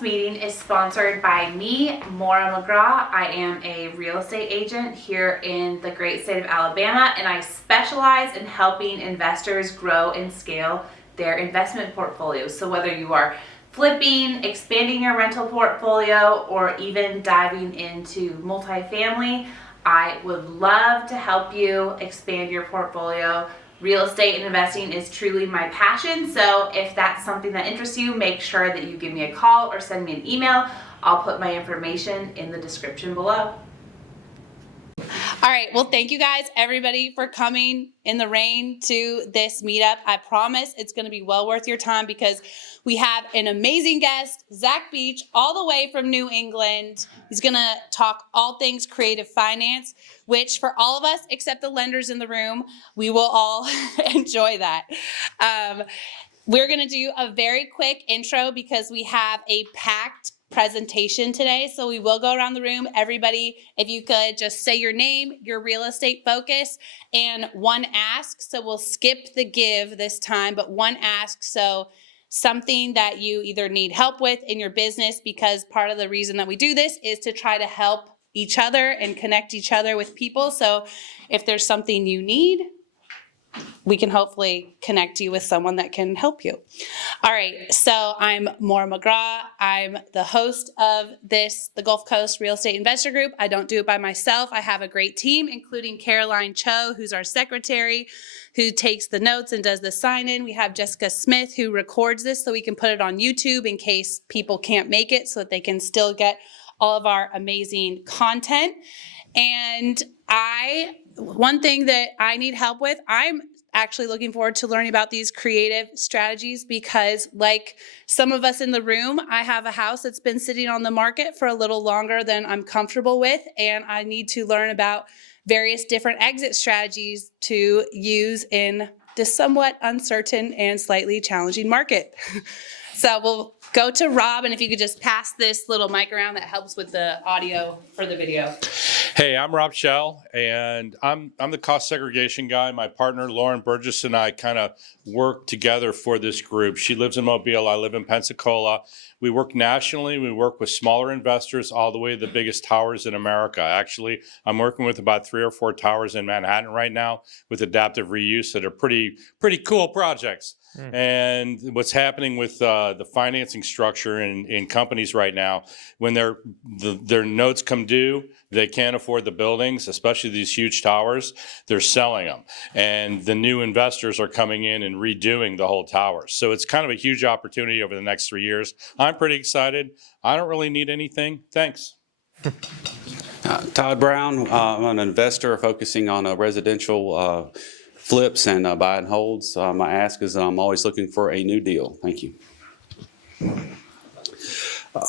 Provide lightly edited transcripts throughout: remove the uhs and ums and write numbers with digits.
month's meeting is sponsored by me, Maura McGraw. I am a real estate agent here in the great state of Alabama, and I specialize in helping investors grow and scale their investment portfolios. So whether you are flipping, expanding your rental portfolio, or even diving into multifamily, I would love to help you expand your portfolio. Real estate and investing is truly my passion, so if that's something that interests you, make sure that you give me a call or send me an email. I'll put my information in the description below. All right, well, thank you guys, everybody, for coming in the rain to this meetup. I promise it's going to be well worth your time because we have an amazing guest, Zach Beach, all the way from New England. He's going to talk all things creative finance, which for all of us, except the lenders in the room, we will all enjoy that. We're going to do a very quick intro because we have a packed presentation today. So we will go around the room. Everybody, if you could just say your name, your real estate focus, and one ask. So we'll skip the give this time, but one ask. So something that you either need help with in your business, because part of the reason that we do this is to try to help each other and connect each other with people. So if there's something you need, we can hopefully connect you with someone that can help you. All right, so I'm Maura McGraw. I'm the host of the Gulf Coast Real Estate Investor Group. I don't do it by myself. I have a great team, including Caroline Cho, who's our secretary, who takes the notes and does the sign-in. We have Jessica Smith, who records this so we can put it on YouTube in case people can't make it, so that they can still get all of our amazing content. And one thing that I need help with, I'm actually looking forward to learning about these creative strategies because, like some of us in the room, I have a house that's been sitting on the market for a little longer than I'm comfortable with, and I need to learn about various different exit strategies to use in this somewhat uncertain and slightly challenging market. So we'll go to Rob, and if you could just pass this little mic around, that helps with the audio for the video. Hey, I'm Rob Shell, and I'm the cost segregation guy. My partner, Lauren Burgess, and I kind of work together for this group. She lives in Mobile. I live in Pensacola. We work nationally. We work with smaller investors all the way to the biggest towers in America. Actually, I'm working with about 3 or 4 towers in Manhattan right now with adaptive reuse that are pretty cool projects. And what's happening with the financing structure in companies right now, when their notes come due, they can't afford the buildings, especially these huge towers, they're selling them. And the new investors are coming in and redoing the whole towers. So it's kind of a huge opportunity over the next 3 years. I'm pretty excited. I don't really need anything. Thanks. Todd Brown, I'm an investor focusing on residential flips and buy and holds. My ask is I'm always looking for a new deal. Thank you.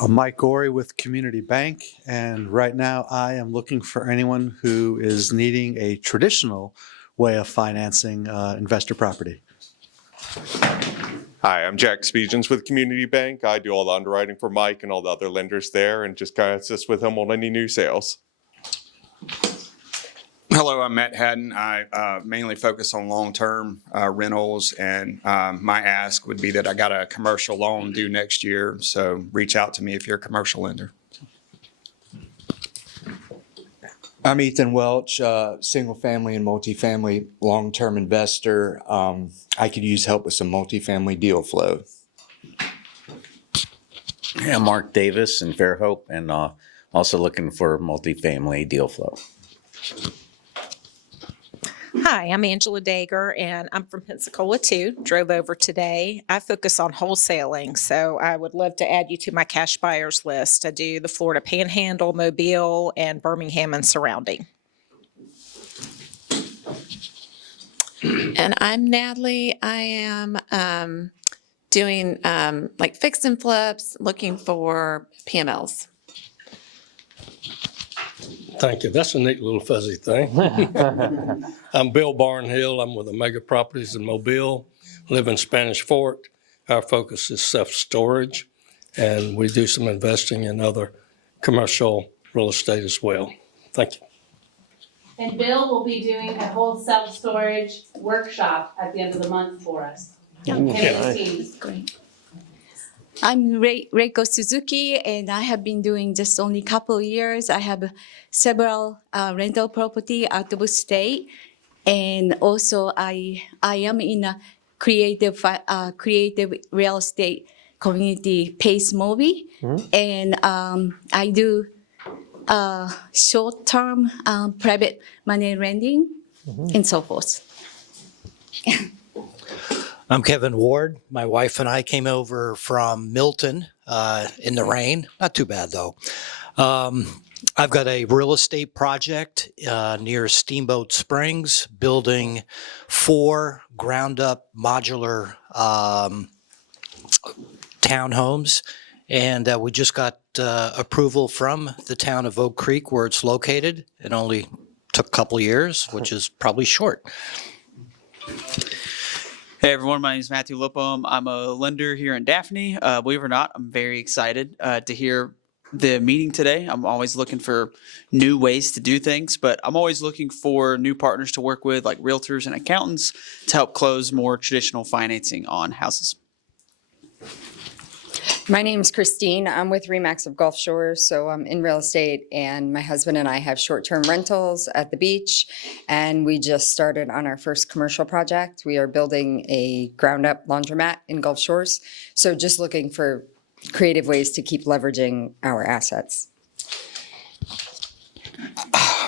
Mike Gorey with Community Bank, and right now I am looking for anyone who is needing a traditional way of financing investor property. Hi, I'm Jack Spiegens with Community Bank. I do all the underwriting for Mike and all the other lenders there and just kind of assist with him on any new sales. Hello, I'm Matt Haddon. I mainly focus on long-term rentals, and my ask would be that I got a commercial loan due next year, so reach out to me if you're a commercial lender. I'm Ethan Welch, single-family and multifamily long-term investor. I could use help with some multifamily deal flow. Yeah, Mark Davis in Fairhope, and also looking for multifamily deal flow. Hi, I'm Angela Dager, and I'm from Pensacola too. Drove over today. I focus on wholesaling, so I would love to add you to my cash buyers list. I do the Florida Panhandle, Mobile, and Birmingham and surrounding. And I'm Natalie. I am doing like fix and flips, looking for PMLs. Thank you. That's a neat little fuzzy thing. I'm Bill Barnhill. I'm with Omega Properties in Mobile, live in Spanish Fort. Our focus is self-storage, and we do some investing in other commercial real estate as well. Thank you. And Bill will be doing a whole self-storage workshop at the end of the month for us. Yeah. Him and his team. Great. I'm Reiko Suzuki, and I have been doing just only a couple of years. I have several rental property out of state, and also I am in a creative real estate community Pace Movie, and I do short-term private money lending and so forth. I'm Kevin Ward. My wife and I came over from Milton in the rain. Not too bad, though. I've got a real estate project near Steamboat Springs, building 4 ground-up modular townhomes. And we just got approval from the town of Oak Creek, where it's located. It only took a couple of years, which is probably short. Hey everyone, my name is Matthew Lipum. I'm a lender here in Daphne. Believe it or not, I'm very excited to hear the meeting today. I'm always looking for new ways to do things, but I'm always looking for new partners to work with, like realtors and accountants, to help close more traditional financing on houses. My name is Christine. I'm with RE/MAX of Gulf Shores, so I'm in real estate, and my husband and I have short-term rentals at the beach, and we just started on our first commercial project. We are building a ground-up laundromat in Gulf Shores, so just looking for creative ways to keep leveraging our assets.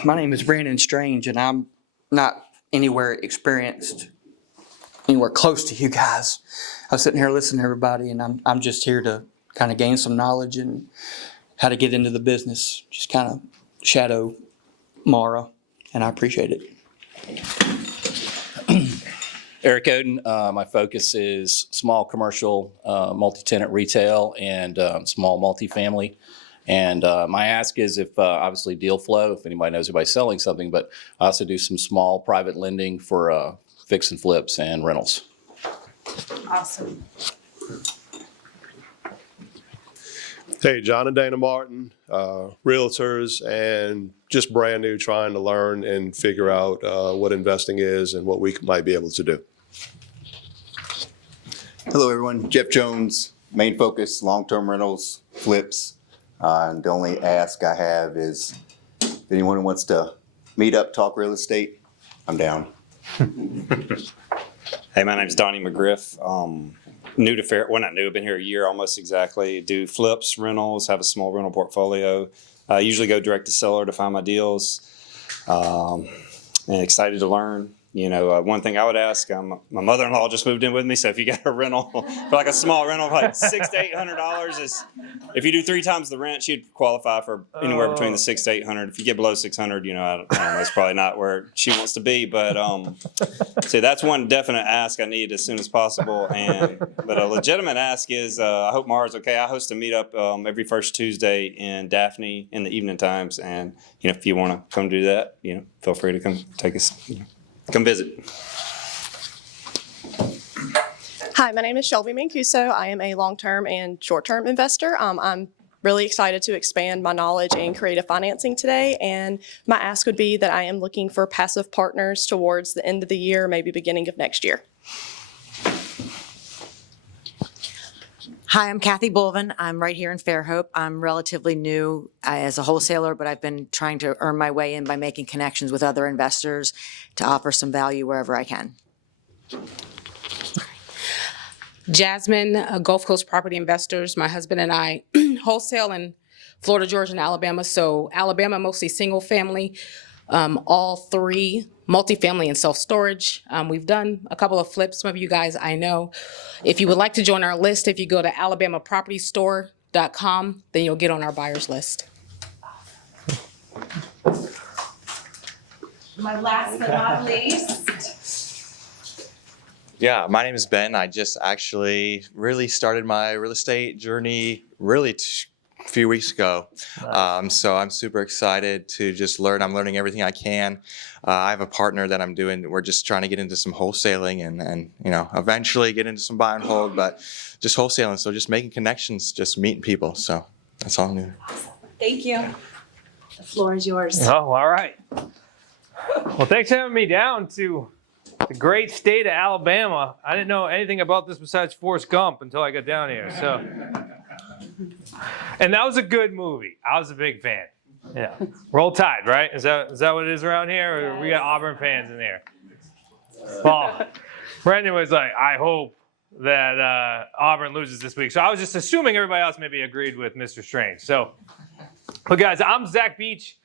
My name is Brandon Strange, and I'm not anywhere close to you guys. I was sitting here listening to everybody, and I'm just here to kind of gain some knowledge and how to get into the business. Just kind of shadow Maura, and I appreciate it. Eric Oden, my focus is small commercial, multi-tenant retail, and small multifamily. And my ask is if obviously deal flow, if anybody knows anybody selling something, but I also do some small private lending for fix and flips and rentals. Awesome. Hey, John and Dana Martin, realtors, and just brand new, trying to learn and figure out what investing is and what we might be able to do. Hello, everyone. Jeff Jones, main focus, long-term rentals, flips. And the only ask I have is if anyone wants to meet up, talk real estate, I'm down. Hey, my name's Donnie McGriff. New to Fair, well, not new, I've been here a year almost exactly. Do flips, rentals, have a small rental portfolio. Usually go direct to seller to find my deals. And excited to learn. You know, one thing I would ask, my mother-in-law just moved in with me, so if you got a rental, for like a small rental, like $600 to $800 is, if you do 3 times the rent, she'd qualify for anywhere between the $600 to $800. If you get below $600, you know, I don't know, that's probably not where she wants to be, but so that's one definite ask I need as soon as possible. But a legitimate ask is, I hope Maura's okay. I host a meetup every first Tuesday in Daphne in the evening times, and you know, if you want to come do that, you know, feel free to come take us. You know, come visit. Hi, my name is Shelby Mancuso. I am a long-term and short-term investor. I'm really excited to expand my knowledge in creative financing today, and my ask would be that I am looking for passive partners towards the end of the year, maybe beginning of next year. Hi, I'm Kathy Bolvin. I'm right here in Fairhope. I'm relatively new as a wholesaler, but I've been trying to earn my way in by making connections with other investors to offer some value wherever I can. Jasmine, Gulf Coast Property Investors. My husband and I wholesale in Florida, Georgia, and Alabama. So Alabama, mostly single family, all 3 multifamily and self-storage. We've done a couple of flips. Some of you guys I know. If you would like to join our list, if you go to alabamapropertystore.com, then you'll get on our buyers list. My last but not least. Yeah, my name is Ben. I just actually really started my real estate journey really a few weeks ago. Nice. So I'm super excited to just learn. I'm learning everything I can. I have a partner that I'm doing. We're just trying to get into some wholesaling and you know, eventually get into some buy and hold, but just wholesaling. So just making connections, just meeting people. So that's all I'm doing. Awesome. Thank you. The floor is yours. Oh, all right. Well, thanks for having me down to the great state of Alabama. I didn't know anything about this besides Forrest Gump until I got down here. So, and that was a good movie. I was a big fan. Yeah, Roll Tide, right? Is that what it is around here? Or we got Auburn fans in there? Well, Brendan was like, I hope that Auburn loses this week. So I was just assuming everybody else maybe agreed with Mr. Strange. So, but guys, I'm Zach Beach.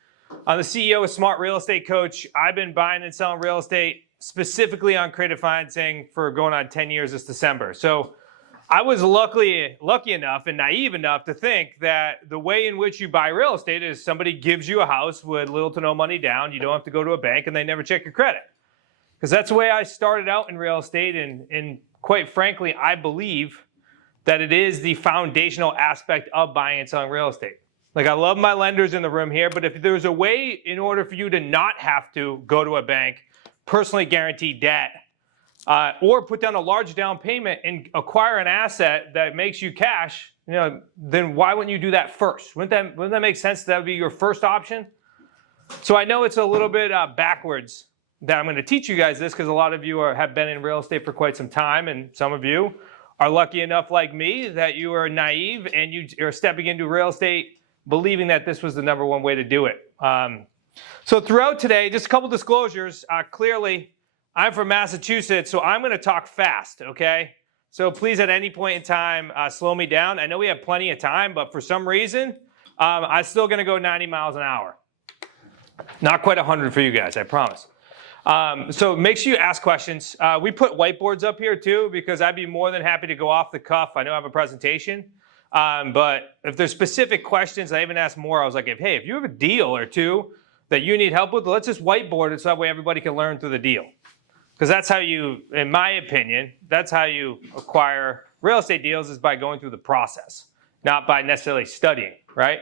I'm the CEO of Smart Real Estate Coach. I've been buying and selling real estate specifically on creative financing for going on 10 years this December. So I was lucky enough and naive enough to think that the way in which you buy real estate is somebody gives you a house with little to no money down. You don't have to go to a bank and they never check your credit. Because that's the way I started out in real estate. And quite frankly, I believe that it is the foundational aspect of buying and selling real estate. Like, I love my lenders in the room here, but if there's a way in order for you to not have to go to a bank, personally guarantee debt, or put down a large down payment and acquire an asset that makes you cash, then why wouldn't you do that first? Wouldn't that make sense? That would be your first option. So I know it's a little bit backwards that I'm going to teach you guys this, because a lot of you have been in real estate for quite some time, and some of you are lucky enough, like me, that you are naive and you're stepping into real estate believing that this was the number one way to do it. So throughout today, just a couple disclosures. Clearly, I'm from Massachusetts, so I'm going to talk fast, okay? So please, at any point in time, slow me down. I know we have plenty of time, but for some reason, I'm still going to go 90 miles an hour. Not quite 100 for you guys, I promise. So make sure you ask questions. We put whiteboards up here too, because I'd be more than happy to go off the cuff. I know I have a presentation. But if there's specific questions, I even asked Maura, I was like, hey, if you have a deal or two that you need help with, let's just whiteboard it so that way everybody can learn through the deal. Because that's how you, in my opinion, that's how you acquire real estate deals, is by going through the process, not by necessarily studying, right?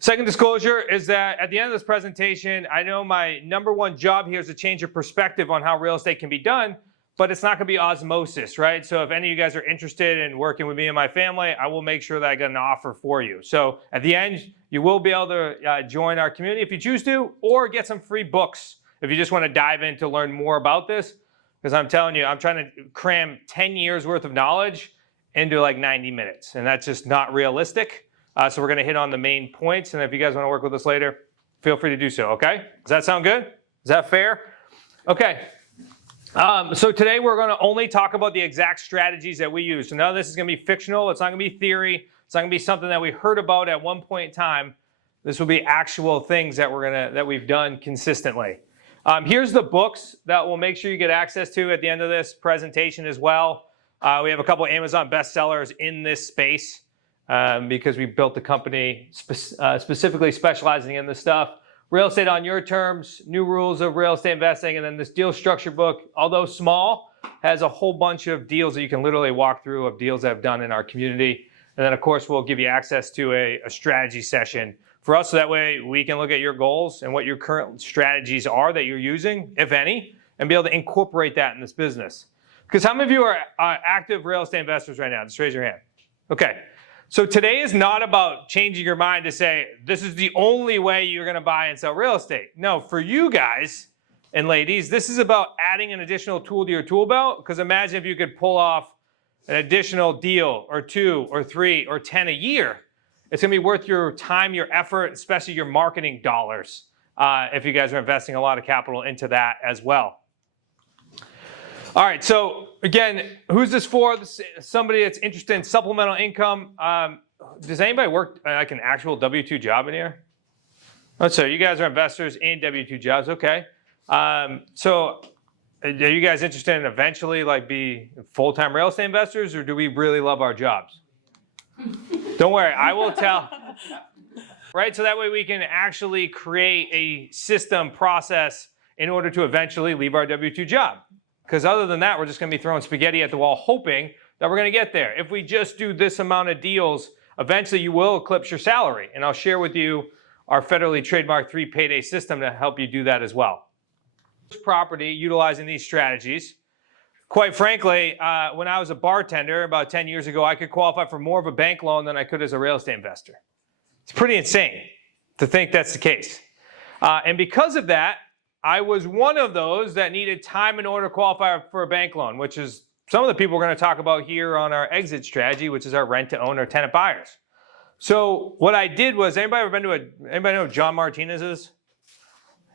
Second disclosure is that at the end of this presentation, I know my number one job here is to change your perspective on how real estate can be done, but it's not going to be osmosis, right? So if any of you guys are interested in working with me and my family, I will make sure that I get an offer for you. So at the end, you will be able to join our community if you choose to, or get some free books if you just want to dive in to learn more about this. Because I'm telling you, I'm trying to cram 10 years worth of knowledge into like 90 minutes, and that's just not realistic. So we're going to hit on the main points, and if you guys want to work with us later, feel free to do so, okay? Does that sound good? Is that fair? Okay. So today we're going to only talk about the exact strategies that we use. So none of this is going to be fictional. It's not going to be theory. It's not going to be something that we heard about at one point in time. This will be actual things that we've done consistently. Here's the books that we'll make sure you get access to at the end of this presentation as well. We have a couple of Amazon bestsellers in this space because we built the company specifically specializing in this stuff. Real Estate on Your Terms, New Rules of Real Estate Investing, and then this deal structure book, although small, has a whole bunch of deals that you can literally walk through of deals that I've done in our community. And then, of course, we'll give you access to a strategy session for us, so that way we can look at your goals and what your current strategies are that you're using, if any, and be able to incorporate that in this business. Because how many of you are active real estate investors right now? Just raise your hand. Okay. So today is not about changing your mind to say, this is the only way you're going to buy and sell real estate. No, for you guys and ladies, this is about adding an additional tool to your tool belt. Because imagine if you could pull off an additional deal or 2 or 3 or 10 a year. It's going to be worth your time, your effort, especially your marketing dollars, if you guys are investing a lot of capital into that as well. All right, so again, who's this for? Somebody that's interested in supplemental income. Does anybody work like an actual W-2 job in here? Oh, so you guys are investors in W-2 jobs, okay. So are you guys interested in eventually like be full-time real estate investors, or do we really love our jobs? Don't worry, I will tell. Right, so that way we can actually create a system process in order to eventually leave our W-2 job. Because other than that, we're just going to be throwing spaghetti at the wall, hoping that we're going to get there. If we just do this amount of deals, eventually you will eclipse your salary. And I'll share with you our federally trademarked 3 payday system to help you do that as well. Property utilizing these strategies. Quite frankly, when I was a bartender about 10 years ago, I could qualify for more of a bank loan than I could as a real estate investor. It's pretty insane to think that's the case. And because of that, I was one of those that needed time in order to qualify for a bank loan, which is some of the people we're going to talk about here on our exit strategy, which is our rent-to-own or tenant buyers. So what I did was, anybody know who John Martinez is?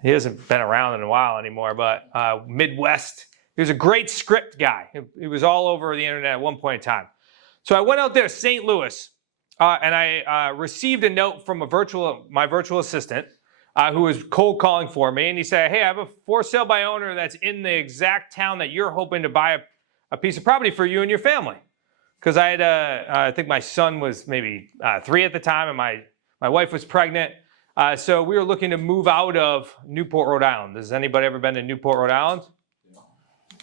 He hasn't been around in a while anymore, but Midwest. He was a great script guy. He was all over the internet at one point in time. So I went out there to St. Louis, and I received a note from my virtual assistant, who was cold calling for me, and he said, "Hey, I have a for sale by owner that's in the exact town that you're hoping to buy a piece of property for you and your family." Because I had, I think my son was maybe 3 at the time, and my wife was pregnant. So we were looking to move out of Newport, Rhode Island. Has anybody ever been to Newport, Rhode Island?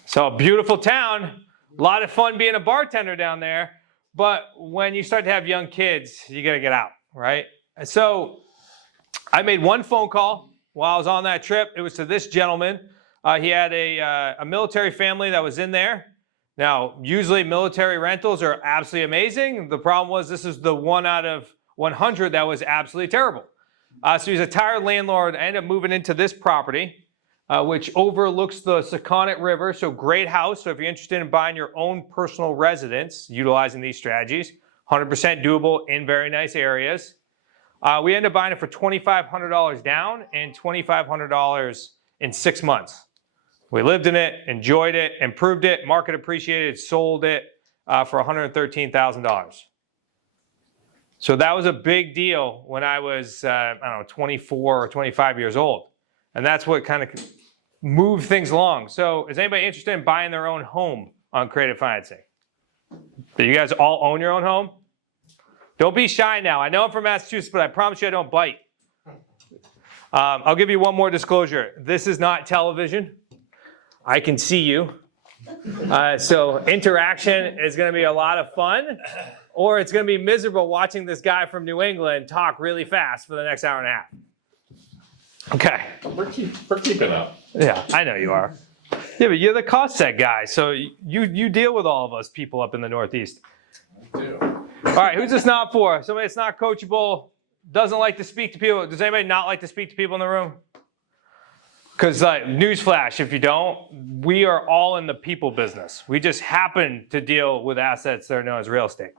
So a beautiful town, a lot of fun being a bartender down there. But when you start to have young kids, you got to get out, right? And so I made one phone call while I was on that trip. It was to this gentleman. He had a military family that was in there. Now, usually military rentals are absolutely amazing. The problem was this is the 1 out of 100 that was absolutely terrible. So he's a tired landlord. I ended up moving into this property, which overlooks the Sakonnet River. So great house. So if you're interested in buying your own personal residence, utilizing these strategies, 100% doable in very nice areas. We ended up buying it for $2,500 down and $2,500 in 6 months. We lived in it, enjoyed it, improved it, market appreciated, sold it for $113,000. So that was a big deal when I was, 24 or 25 years old. And that's what kind of moved things along. So is anybody interested in buying their own home on creative financing? Do you guys all own your own home? Don't be shy now. I know I'm from Massachusetts, but I promise you I don't bite. I'll give you one more disclosure. This is not television. I can see you. So interaction is going to be a lot of fun, or it's going to be miserable watching this guy from New England talk really fast for the next hour and a half. Okay. We're keeping up. Yeah, I know you are. Yeah, but you're the cost set guy, so you deal with all of us people up in the Northeast. I do. All right, who's this not for? Somebody that's not coachable, doesn't like to speak to people. Does anybody not like to speak to people in the room? Because newsflash, if you don't, we are all in the people business. We just happen to deal with assets that are known as real estate.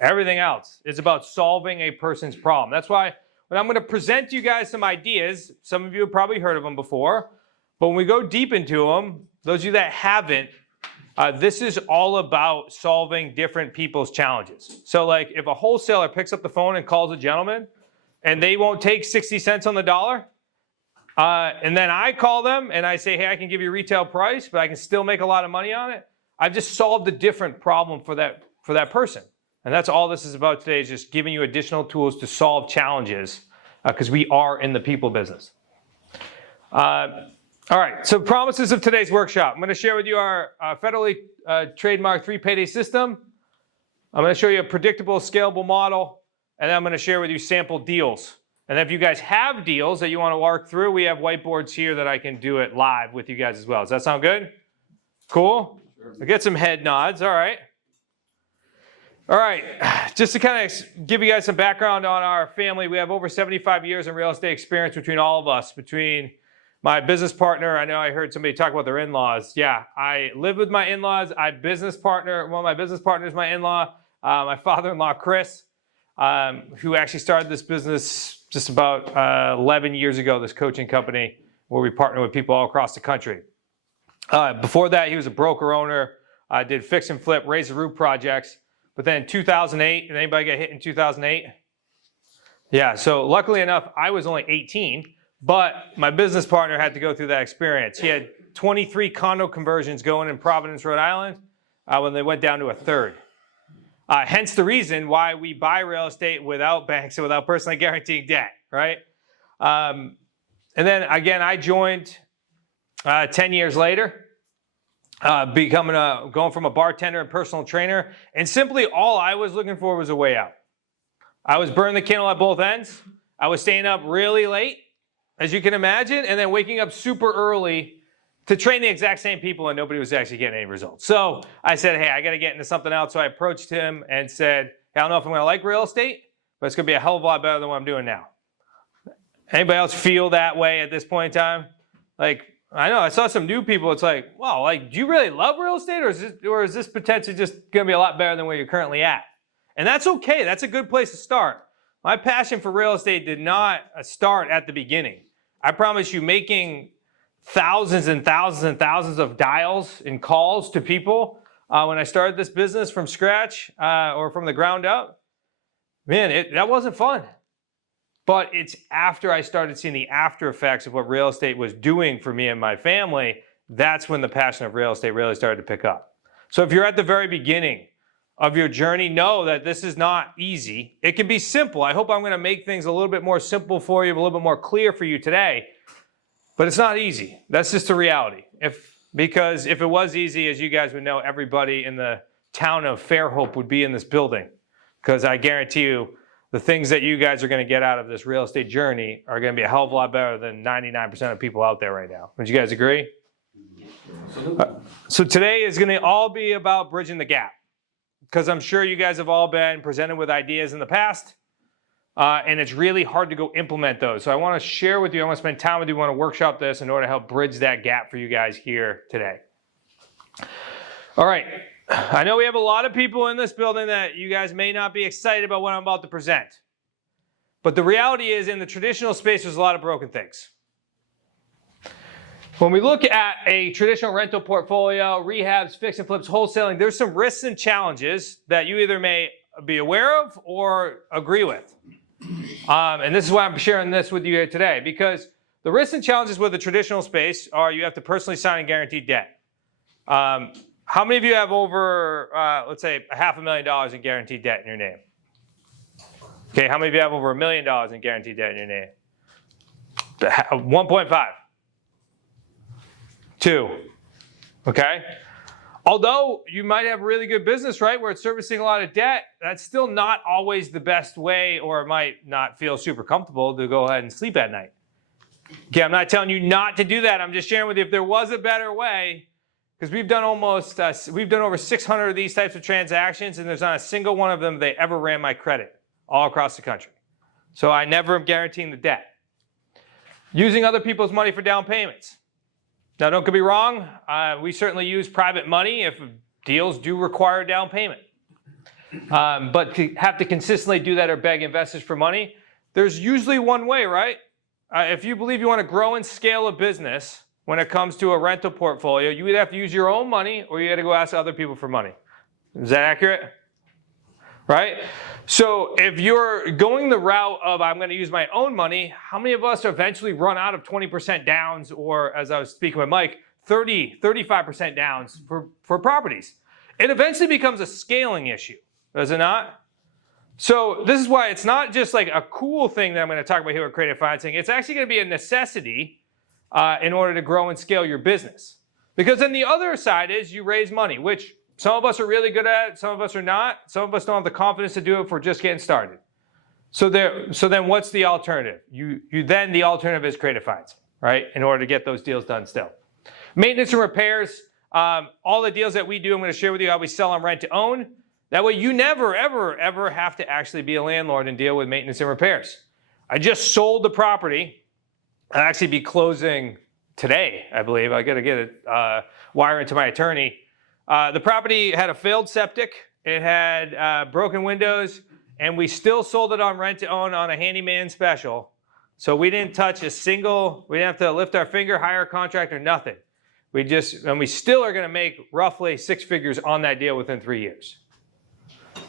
Everything else is about solving a person's problem. That's why when I'm going to present to you guys some ideas, some of you have probably heard of them before, but when we go deep into them, those of you that haven't, this is all about solving different people's challenges. So like if a wholesaler picks up the phone and calls a gentleman and they won't take 60 cents on the dollar, and then I call them and I say, hey, I can give you retail price, but I can still make a lot of money on it. I've just solved a different problem for that person. And that's all this is about today, is just giving you additional tools to solve challenges, because we are in the people business. All right, so promises of today's workshop. I'm going to share with you our federally trademarked 3 payday system. I'm going to show you a predictable, scalable model, and then I'm going to share with you sample deals. And if you guys have deals that you want to work through, we have whiteboards here that I can do it live with you guys as well. Does that sound good? Cool? We'll get some head nods. All right. All right. Just to kind of give you guys some background on our family, we have over 75 years in real estate experience between all of us, between my business partner. I know I heard somebody talk about their in-laws. Yeah, I live with my in-laws. One of my business partners, my in-law, my father-in-law, Chris, who actually started this business just about 11 years ago, this coaching company where we partner with people all across the country. Before that, he was a broker owner, did fix and flip, raise the roof projects. But then in 2008, did anybody get hit in 2008? Yeah, so luckily enough, I was only 18, but my business partner had to go through that experience. He had 23 condo conversions going in Providence, Rhode Island, when they went down to a third. Hence the reason why we buy real estate without banks and without personally guaranteeing debt, right? And then again, I joined 10 years later, going from a bartender and personal trainer, and simply all I was looking for was a way out. I was burning the candle at both ends. I was staying up really late, as you can imagine, and then waking up super early to train the exact same people, and nobody was actually getting any results. So I said, hey, I got to get into something else. So I approached him and said, hey, I don't know if I'm going to like real estate, but it's going to be a hell of a lot better than what I'm doing now. Anybody else feel that way at this point in time? Like, I know I saw some new people. It's like, wow, like, do you really love real estate, or is this potentially just going to be a lot better than where you're currently at? And that's okay. That's a good place to start. My passion for real estate did not start at the beginning. I promise you, making thousands and thousands and thousands of dials and calls to people when I started this business from scratch or from the ground up, man, that wasn't fun. But it's after I started seeing the after effects of what real estate was doing for me and my family, that's when the passion of real estate really started to pick up. So if you're at the very beginning of your journey, know that this is not easy. It can be simple. I hope I'm going to make things a little bit more simple for you, a little bit more clear for you today. But it's not easy. That's just the reality. Because if it was easy, as you guys would know, everybody in the town of Fairhope would be in this building. Because I guarantee you, the things that you guys are going to get out of this real estate journey are going to be a hell of a lot better than 99% of people out there right now. Would you guys agree? So today is going to all be about bridging the gap. Because I'm sure you guys have all been presented with ideas in the past. And it's really hard to go implement those. So I want to share with you, I want to spend time with you, I want to workshop this in order to help bridge that gap for you guys here today. All right. I know we have a lot of people in this building that you guys may not be excited about what I'm about to present. But the reality is, in the traditional space, there's a lot of broken things. When we look at a traditional rental portfolio, rehabs, fix and flips, wholesaling, there's some risks and challenges that you either may be aware of or agree with. And this is why I'm sharing this with you here today, because the risks and challenges with the traditional space are you have to personally sign a guaranteed debt. How many of you have over, let's say, $500,000 in guaranteed debt in your name? Okay, how many of you have over $1 million in guaranteed debt in your name? 1.5. 2. Okay? Although you might have really good business, right, where it's servicing a lot of debt, that's still not always the best way, or it might not feel super comfortable to go ahead and sleep at night. Okay, I'm not telling you not to do that. I'm just sharing with you if there was a better way, because we've done over 600 of these types of transactions, and there's not a single one of them they ever ran my credit all across the country. So I never am guaranteeing the debt. Using other people's money for down payments. Now, don't get me wrong. We certainly use private money if deals do require a down payment. But to have to consistently do that or beg investors for money, there's usually one way, right? If you believe you want to grow and scale a business when it comes to a rental portfolio, you either have to use your own money or you got to go ask other people for money. Is that accurate? Right? So if you're going the route of I'm going to use my own money, how many of us eventually run out of 20% downs, or as I was speaking with Mike, 35% downs for properties? It eventually becomes a scaling issue, does it not? So this is why it's not just like a cool thing that I'm going to talk about here with creative financing. It's actually going to be a necessity in order to grow and scale your business. Because then the other side is you raise money, which some of us are really good at, some of us are not. Some of us don't have the confidence to do it if we're just getting started. So then what's the alternative? Then the alternative is creative financing, right? In order to get those deals done still. Maintenance and repairs, all the deals that we do, I'm going to share with you how we sell on rent to own. That way you never, ever, ever have to actually be a landlord and deal with maintenance and repairs. I just sold the property. I'll actually be closing today, I believe. I got to get it wire into my attorney. The property had a failed septic. It had broken windows, and we still sold it on rent to own on a handyman special. So we didn't touch a single, we didn't have to lift our finger, hire a contractor, nothing. And we still are going to make roughly 6 figures on that deal within 3 years.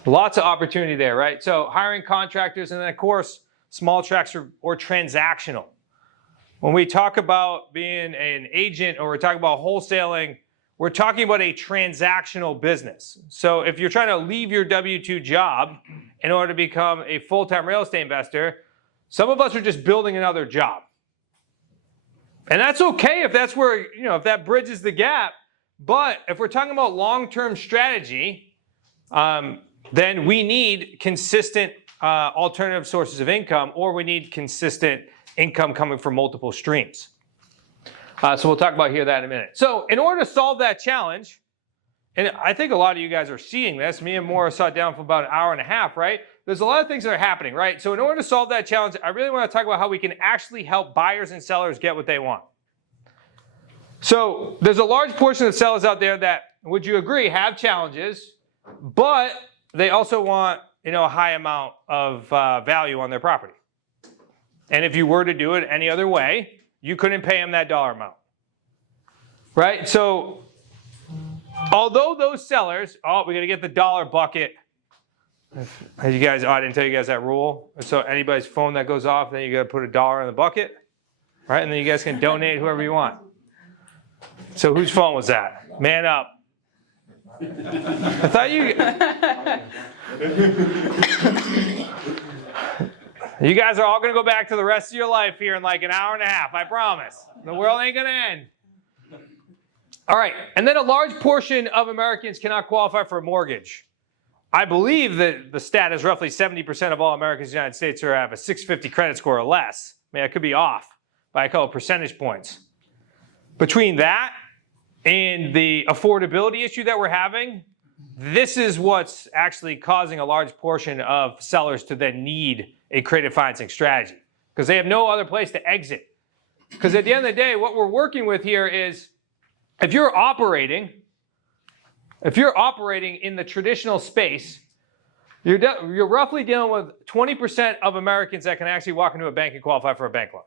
Lots of opportunity there, right? So hiring contractors, and then of course, small tracks or transactional. When we talk about being an agent or we're talking about wholesaling, we're talking about a transactional business. So if you're trying to leave your W-2 job in order to become a full-time real estate investor, some of us are just building another job. And that's okay if that's where, if that bridges the gap. But if we're talking about long-term strategy, then we need consistent alternative sources of income, or we need consistent income coming from multiple streams. So we'll talk about that in a minute. So in order to solve that challenge, and I think a lot of you guys are seeing this, me and Maura sat down for about an hour and a half, right? There's a lot of things that are happening, right? So in order to solve that challenge, I really want to talk about how we can actually help buyers and sellers get what they want. So there's a large portion of sellers out there that, would you agree, have challenges, but they also want, a high amount of value on their property. And if you were to do it any other way, you couldn't pay them that dollar amount. Right? So although those sellers, we got to get the dollar bucket. You guys, I didn't tell you guys that rule. So anybody's phone that goes off, then you got to put $1 in the bucket, right? And then you guys can donate whoever you want. So whose phone was that? Man up. I thought you guys are all going to go back to the rest of your life here in like an hour and a half, I promise. The world ain't going to end. All right, and then a large portion of Americans cannot qualify for a mortgage. I believe that the stat is roughly 70% of all Americans in the United States have a 650 credit score or less. I mean, I could be off by a couple percentage points. Between that and the affordability issue that we're having, this is what's actually causing a large portion of sellers to then need a creative financing strategy because they have no other place to exit. Because at the end of the day, what we're working with here is if you're operating in the traditional space, you're roughly dealing with 20% of Americans that can actually walk into a bank and qualify for a bank loan.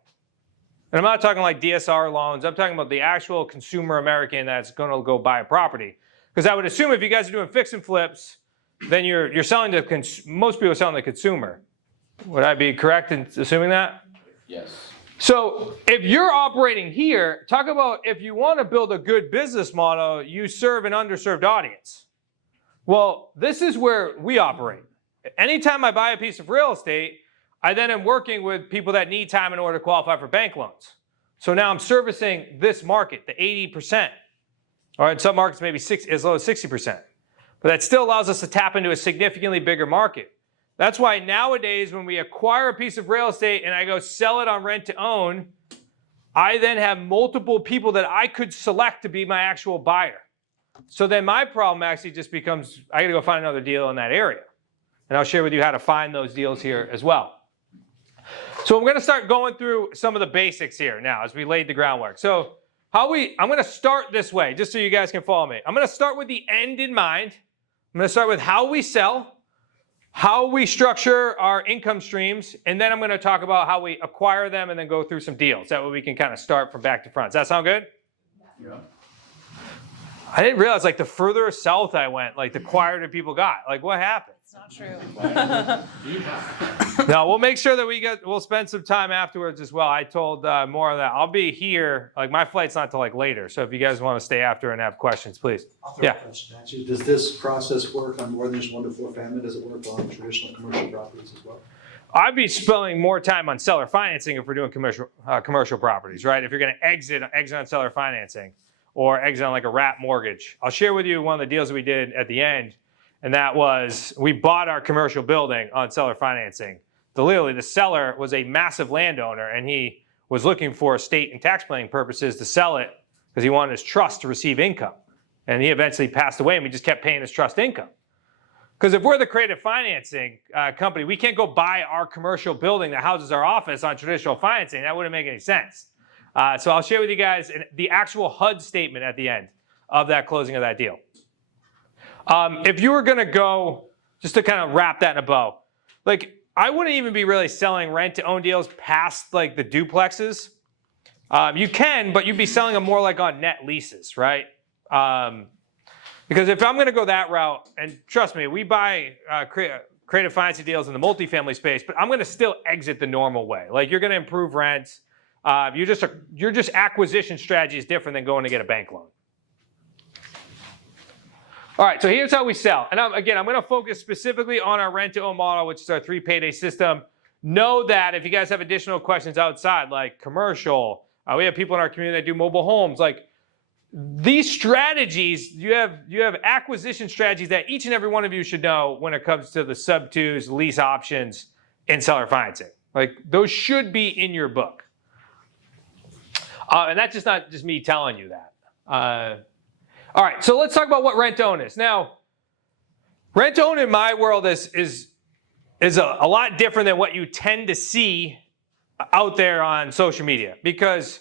And I'm not talking like DSR loans. I'm talking about the actual consumer American that's going to go buy a property. Because I would assume if you guys are doing fix and flips, then you're selling to most people are selling to consumer. Would I be correct in assuming that? Yes. So if you're operating here, talk about if you want to build a good business model, you serve an underserved audience. Well, this is where we operate. Anytime I buy a piece of real estate, I then am working with people that need time in order to qualify for bank loans. So now I'm servicing this market, the 80%. Or in some markets, maybe as low as 60%. But that still allows us to tap into a significantly bigger market. That's why nowadays when we acquire a piece of real estate and I go sell it on rent to own, I then have multiple people that I could select to be my actual buyer. So then my problem actually just becomes, I gotta go find another deal in that area. And I'll share with you how to find those deals here as well. So I'm gonna start going through some of the basics here now as we laid the groundwork. So I'm gonna start this way, just so you guys can follow me. I'm gonna start with the end in mind. I'm gonna start with how we sell, how we structure our income streams, and then I'm going to talk about how we acquire them and then go through some deals. That way we can kind of start from back to front. Does that sound good? Yeah. I didn't realize like the further south I went, like the quieter people got. Like what happened? It's not true. No, we'll make sure that we'll spend some time afterwards as well. I told Maura that I'll be here. Like my flight's not till like later. So if you guys want to stay after and have questions, please. I'll throw a question at you. Does this process work on more than just 1 to 4 family? Does it work on traditional commercial properties as well? I'd be spending more time on seller financing if we're doing commercial properties, right? If you're going to exit on seller financing or exit on like a wrap mortgage. I'll share with you one of the deals that we did at the end, and that was we bought our commercial building on seller financing. Literally, the seller was a massive landowner, and he was looking for estate and tax planning purposes to sell it because he wanted his trust to receive income. And he eventually passed away, and we just kept paying his trust income. Because if we're the creative financing company, we can't go buy our commercial building that houses our office on traditional financing. That wouldn't make any sense. So I'll share with you guys the actual HUD statement at the end of that closing of that deal. If you were going to go, just to kind of wrap that in a bow, like I wouldn't even be really selling rent-to-own deals past like the duplexes. You can, but you'd be selling them more like on net leases, right? Because if I'm going to go that route, and trust me, we buy creative financing deals in the multifamily space, but I'm going to still exit the normal way. Like you're going to improve rents. Your just acquisition strategy is different than going to get a bank loan. All right, so here's how we sell. And I'm going to focus specifically on our rent-to-own model, which is our 3 payday system. Know that if you guys have additional questions outside, like commercial, we have people in our community that do mobile homes. Like these strategies, you have acquisition strategies that each and every one of you should know when it comes to the sub-2s, lease options, and seller financing. Like those should be in your book. And that's just not just me telling you that. All right, so let's talk about what rent-to-own is. Now, rent-to-own in my world is a lot different than what you tend to see out there on social media, because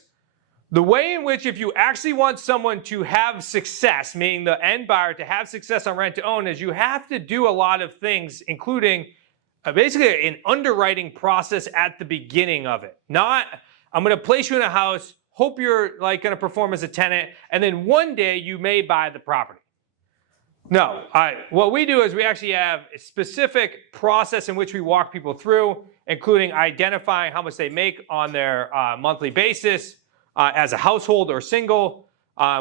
The way in which if you actually want someone to have success, meaning the end buyer to have success on rent to own, is you have to do a lot of things, including basically an underwriting process at the beginning of it. Not, I'm going to place you in a house, hope you're like going to perform as a tenant, and then one day you may buy the property. No, what we do is we actually have a specific process in which we walk people through, including identifying how much they make on their monthly basis as a household or single.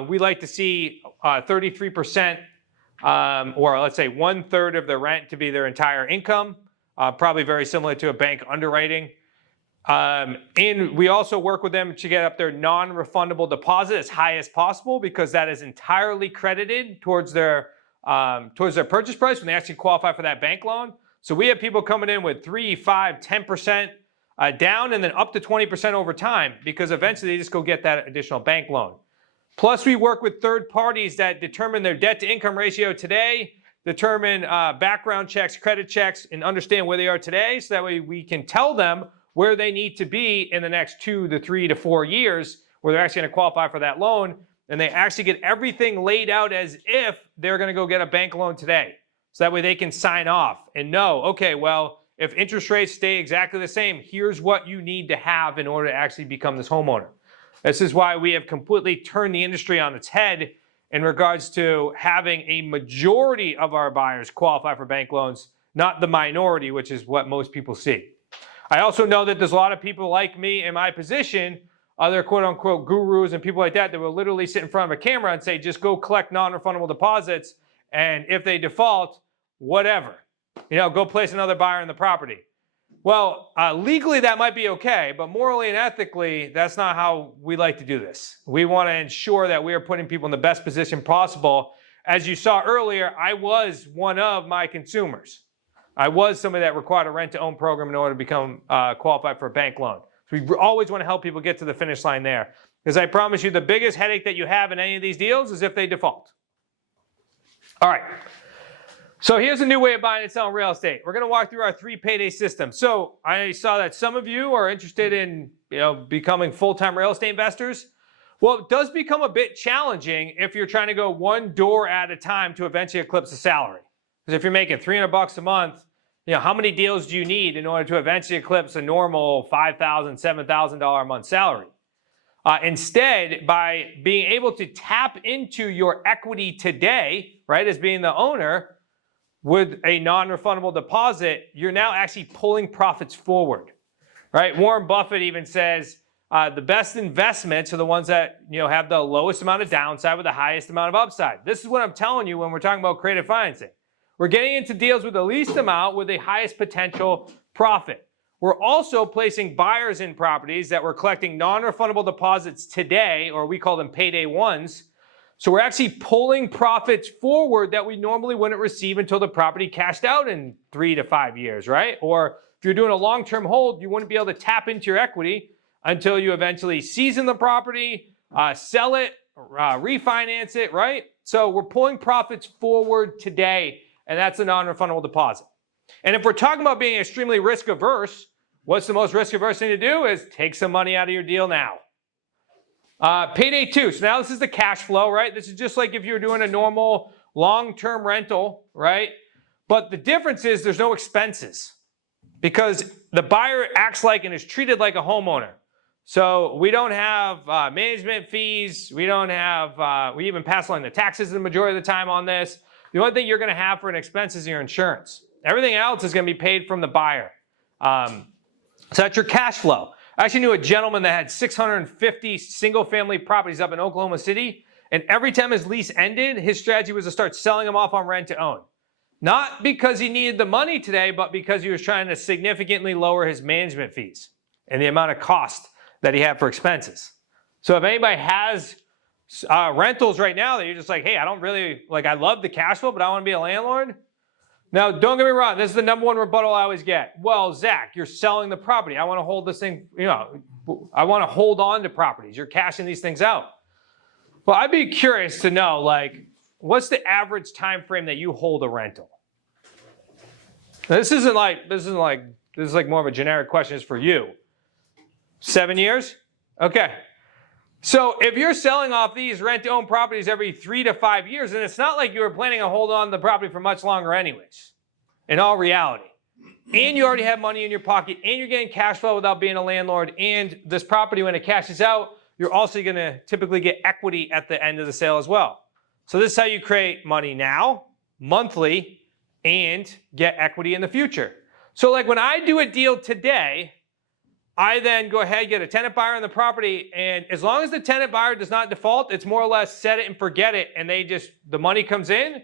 We like to see 33%, or let's say 1/3 of their rent to be their entire income, probably very similar to a bank underwriting. And we also work with them to get up their non-refundable deposit as high as possible, because that is entirely credited towards their purchase price when they actually qualify for that bank loan. So we have people coming in with 3, 5, 10% down, and then up to 20% over time, because eventually they just go get that additional bank loan. Plus, we work with third parties that determine their debt to income ratio today, determine background checks, credit checks, and understand where they are today, so that way we can tell them where they need to be in the next 2 to 3 to 4 years, where they're actually going to qualify for that loan. And they actually get everything laid out as if they're going to go get a bank loan today. So that way they can sign off and know, okay, well, if interest rates stay exactly the same, here's what you need to have in order to actually become this homeowner. This is why we have completely turned the industry on its head in regards to having a majority of our buyers qualify for bank loans, not the minority, which is what most people see. I also know that there's a lot of people like me in my position, other quote-unquote gurus and people like that will literally sit in front of a camera and say, just go collect non-refundable deposits, and if they default, whatever. Go place another buyer in the property. Well, legally that might be okay, but morally and ethically, that's not how we like to do this. We want to ensure that we are putting people in the best position possible. As you saw earlier, I was one of my consumers. I was somebody that required a rent-to-own program in order to become qualified for a bank loan. So we always want to help people get to the finish line there. Because I promise you, the biggest headache that you have in any of these deals is if they default. All right. So here's a new way of buying and selling real estate. We're going to walk through our 3 payday system. So I saw that some of you are interested in becoming full-time real estate investors. Well, it does become a bit challenging if you're trying to go one door at a time to eventually eclipse a salary. Because if you're making $300 a month, how many deals do you need in order to eventually eclipse a normal $5,000, $7,000 a month salary? Instead, by being able to tap into your equity today, right, as being the owner, with a non-refundable deposit, you're now actually pulling profits forward, right? Warren Buffett even says the best investments are the ones that have the lowest amount of downside with the highest amount of upside. This is what I'm telling you when we're talking about creative financing. We're getting into deals with the least amount with the highest potential profit. We're also placing buyers in properties that we're collecting non-refundable deposits today, or we call them payday ones. So we're actually pulling profits forward that we normally wouldn't receive until the property cashed out in 3 to 5 years, right? Or if you're doing a long-term hold, you wouldn't be able to tap into your equity until you eventually season the property, sell it, refinance it, right? So we're pulling profits forward today, and that's a non-refundable deposit. And if we're talking about being extremely risk-averse, what's the most risk-averse thing to do is take some money out of your deal now. Payday 2. So now this is the cash flow, right? This is just like if you were doing a normal long-term rental, right? But the difference is there's no expenses because the buyer acts like and is treated like a homeowner. So we don't have management fees. We don't have, we even pass along the taxes the majority of the time on this. The only thing you're going to have for an expense is your insurance. Everything else is going to be paid from the buyer. So that's your cash flow. I actually knew a gentleman that had 650 single-family properties up in Oklahoma City, and every time his lease ended, his strategy was to start selling them off on rent-to-own. Not because he needed the money today, but because he was trying to significantly lower his management fees and the amount of cost that he had for expenses. So if anybody has rentals right now that you're just like, hey, I don't really, I love the cash flow, but I want to be a landlord. Now, don't get me wrong. This is the number one rebuttal I always get. Well, Zach, you're selling the property. I want to hold this thing, I want to hold on to properties. You're cashing these things out. Well, I'd be curious to know, what's the average time frame that you hold a rental? Now, this is more of a generic question. It's for you. 7 years? Okay. So if you're selling off these rent-to-own properties every 3 to 5 years, and it's not like you were planning on holding on to the property for much longer anyways, in all reality, and you already have money in your pocket, and you're getting cash flow without being a landlord, and this property, when it cashes out, you're also going to typically get equity at the end of the sale as well. So this is how you create money now, monthly, and get equity in the future. So like when I do a deal today, I then go ahead, get a tenant buyer on the property, and as long as the tenant buyer does not default, it's more or less set it and forget it, and the money comes in,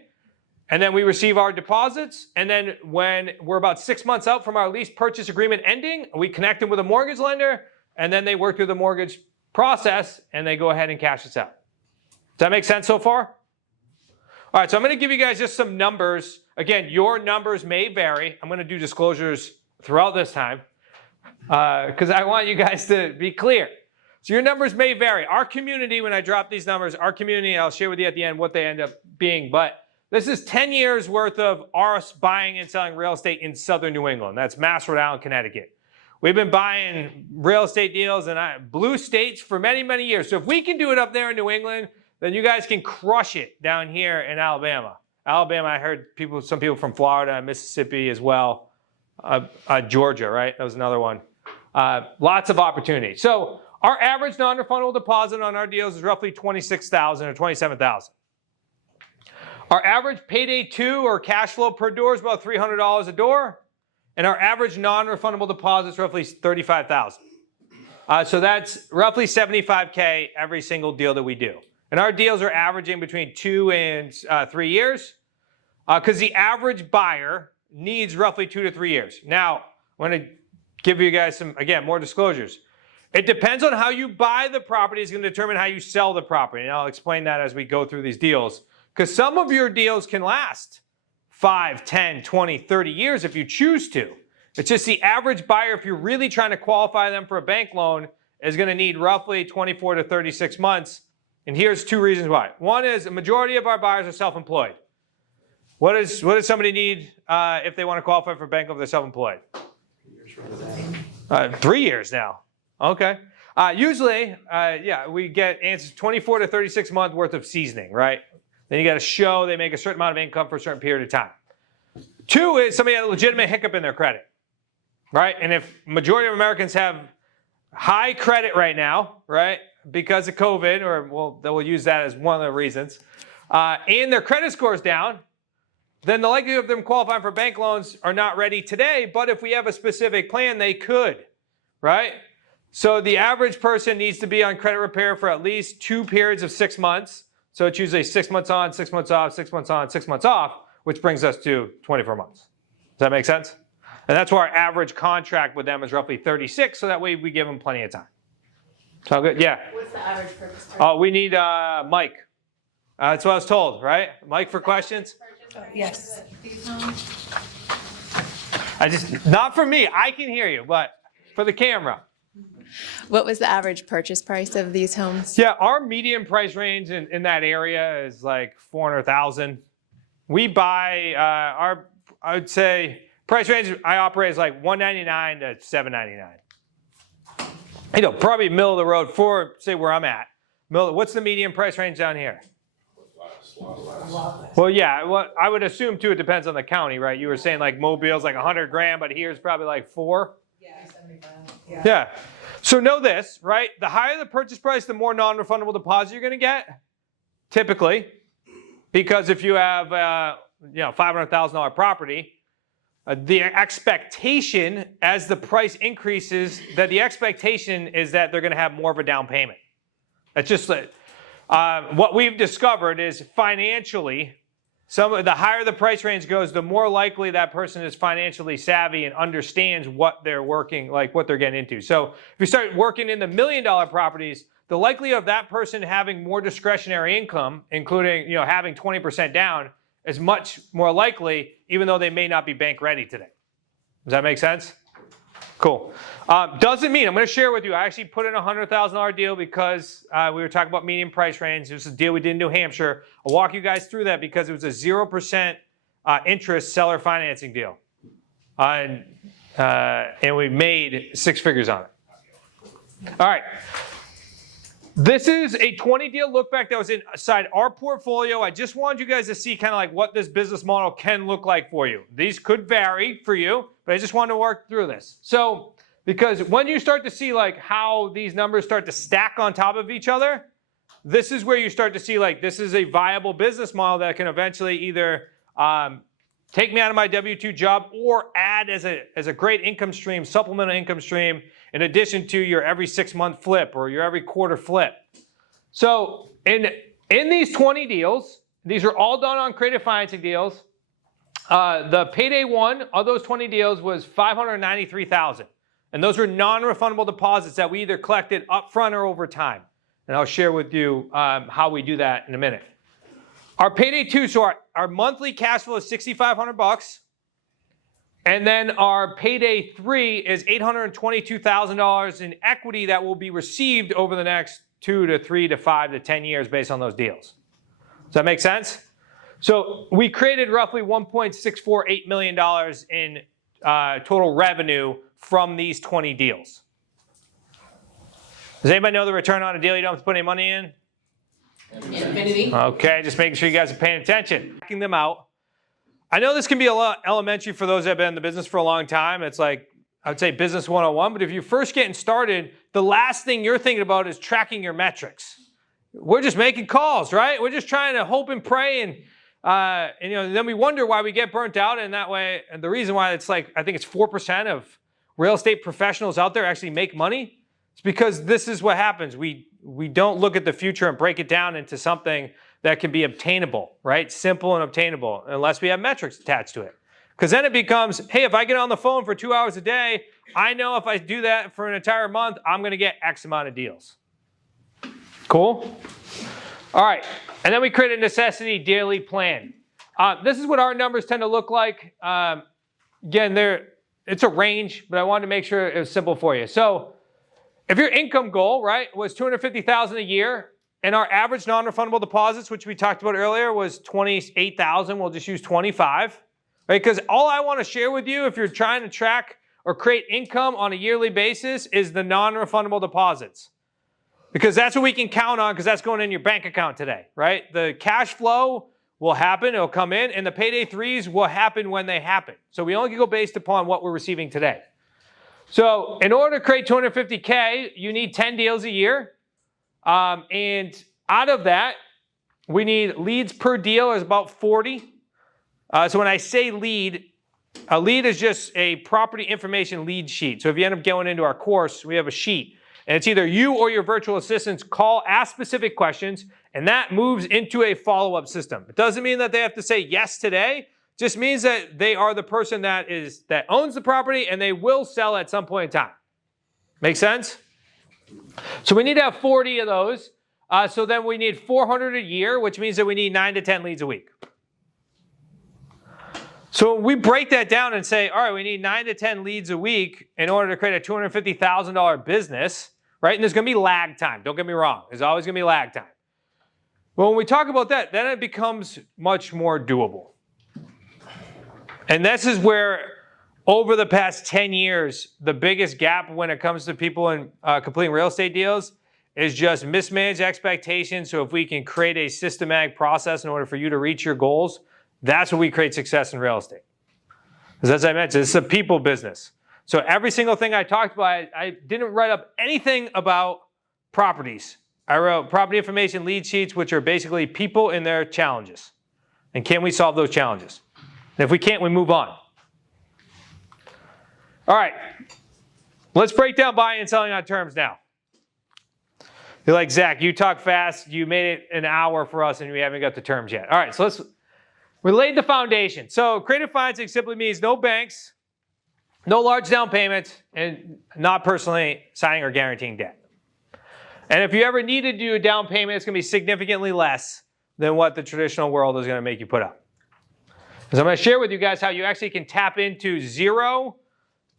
and then we receive our deposits, and then when we're about 6 months out from our lease purchase agreement ending, we connect them with a mortgage lender, and then they work through the mortgage process, and they go ahead and cash us out. Does that make sense so far? All right, so I'm going to give you guys just some numbers. Again, your numbers may vary. I'm going to do disclosures throughout this time because I want you guys to be clear. So your numbers may vary. Our community, when I drop these numbers, our community, I'll share with you at the end what they end up being, but this is 10 years worth of us buying and selling real estate in southern New England. That's Mass, Rhode Island, Connecticut. We've been buying real estate deals in blue states for many, many years. So if we can do it up there in New England, then you guys can crush it down here in Alabama. Alabama, I heard some people from Florida and Mississippi as well. Georgia, right? That was another one. Lots of opportunity. So our average non-refundable deposit on our deals is roughly $26,000 or $27,000. Our average payday 2 or cash flow per door is about $300 a door. And our average non-refundable deposit is roughly $35,000. So that's roughly $75K every single deal that we do. And our deals are averaging between 2 and 3 years because the average buyer needs roughly 2 to 3 years. Now, I'm going to give you guys some, again, more disclosures. It depends on how you buy the property is going to determine how you sell the property. And I'll explain that as we go through these deals. Because some of your deals can last 5, 10, 20, 30 years if you choose to. It's just the average buyer, if you're really trying to qualify them for a bank loan, is going to need roughly 24 to 36 months. And here's 2 reasons why. One is a majority of our buyers are self-employed. What does somebody need if they want to qualify for a bank loan if they're self-employed? 3 years now. Okay. Usually, we get answers 24 to 36 months worth of seasoning, right? Then you got to show they make a certain amount of income for a certain period of time. 2 is somebody had a legitimate hiccup in their credit, right? And if majority of Americans have high credit right now, right, because of COVID, or they will use that as one of the reasons, and their credit score is down, then the likelihood of them qualifying for bank loans are not ready today. But if we have a specific plan, they could, right? So the average person needs to be on credit repair for at least 2 periods of 6 months. So it's usually 6 months on, 6 months off, 6 months on, 6 months off, which brings us to 24 months. Does that make sense? And that's why our average contract with them is roughly 36, so that way we give them plenty of time. Sound good? Yeah. What's the average purchase price? Oh, we need Mike. That's what I was told, right? Mike for questions? Yes. Not for me, I can hear you, but for the camera. What was the average purchase price of these homes? Yeah, our median price range in that area is like $400,000. We buy I would say price range I operate is like $199 to $799. Probably middle of the road for say where I'm at. What's the median price range down here? Well, yeah. I would assume too. It depends on the county, right? You were saying like Mobile's like $100,000, but here's probably like $4. Yeah, 75. Yeah. So know this, right? The higher the purchase price, the more non-refundable deposit you're going to get, typically, because if you have $500,000 property, the expectation as the price increases, that the expectation is that they're going to have more of a down payment. That's just what we've discovered is financially, the higher the price range goes, the more likely that person is financially savvy and understands what they're working, like what they're getting into. So if you start working in the $1 million properties, the likelihood of that person having more discretionary income, including having 20% down, is much more likely, even though they may not be bank ready today. Does that make sense? Cool. Doesn't mean, I'm going to share with you, I actually put in a $100,000 deal because we were talking about median price range. This is a deal we did in New Hampshire. I'll walk you guys through that because it was a 0% interest seller financing deal. And we made 6 figures on it. All right. This is a 20 deal look back that was inside our portfolio. I just wanted you guys to see kind of like what this business model can look like for you. These could vary for you, but I just wanted to work through this. So, because when you start to see like how these numbers start to stack on top of each other, this is where you start to see like this is a viable business model that can eventually either take me out of my W-2 job or add as a great income stream, supplemental income stream, in addition to your every 6-month flip or your every quarter flip. So in these 20 deals, these are all done on creative financing deals. The payday one of those 20 deals was $593,000. And those were non-refundable deposits that we either collected upfront or over time. And I'll share with you how we do that in a minute. Our payday two, so our monthly cash flow is $6,500. And then our payday three is $822,000 in equity that will be received over the next 2 to 3 to 5 to 10 years based on those deals. Does that make sense? So we created roughly $1.648 million in total revenue from these 20 deals. Does anybody know the return on a deal you don't have to put any money in? Infinity. Okay, just making sure you guys are paying attention. Checking them out. I know this can be a lot elementary for those that have been in the business for a long time. It's like, I would say business 101, but if you're first getting started, the last thing you're thinking about is tracking your metrics. We're just making calls, right? We're just trying to hope and pray and then we wonder why we get burnt out, and that way, and the reason why it's like, I think it's 4% of real estate professionals out there actually make money. It's because this is what happens. We don't look at the future and break it down into something that can be obtainable, right? Simple and obtainable, unless we have metrics attached to it. Because then it becomes, hey, if I get on the phone for 2 hours a day, I know if I do that for an entire month, I'm going to get X amount of deals. Cool? All right. And then we create a necessity daily plan. This is what our numbers tend to look like. Again, it's a range, but I wanted to make sure it was simple for you. So if your income goal, right, was $250,000 a year, and our average non-refundable deposits, which we talked about earlier, was $28,000, we'll just use 25, right? Because all I want to share with you, if you're trying to track or create income on a yearly basis, is the non-refundable deposits. Because that's what we can count on, because that's going in your bank account today, right? The cash flow will happen, it'll come in, and the payday threes will happen when they happen. So we only can go based upon what we're receiving today. So in order to create $250K, you need 10 deals a year. And out of that, we need leads per deal is about 40. So when I say lead, a lead is just a property information lead sheet. So if you end up going into our course, we have a sheet. And it's either you or your virtual assistants ask specific questions, and that moves into a follow-up system. It doesn't mean that they have to say yes today. It just means that they are the person that owns the property, and they will sell at some point in time. Make sense? So we need to have 40 of those. So then we need 400 a year, which means that we need 9 to 10 leads a week. So we break that down and say, all right, we need 9 to 10 leads a week in order to create a $250,000 business, right? And there's going to be lag time. Don't get me wrong. There's always going to be lag time. But when we talk about that, then it becomes much more doable. And this is where, over the past 10 years, the biggest gap when it comes to people in completing real estate deals is just mismanaged expectations. So if we can create a systematic process in order for you to reach your goals, that's what we create success in real estate. Because as I mentioned, this is a people business. So every single thing I talked about, I didn't write up anything about properties. I wrote property information lead sheets, which are basically people and their challenges. And can we solve those challenges? And if we can't, we move on. All right, let's break down buying and selling on terms now. You're like, Zach, you talk fast. You made it an hour for us, and we haven't got the terms yet. All right, so we laid the foundation. So creative financing simply means no banks, no large down payments, and not personally signing or guaranteeing debt. And if you ever need to do a down payment, it's going to be significantly less than what the traditional world is going to make you put up. So I'm going to share with you guys how you actually can tap into 0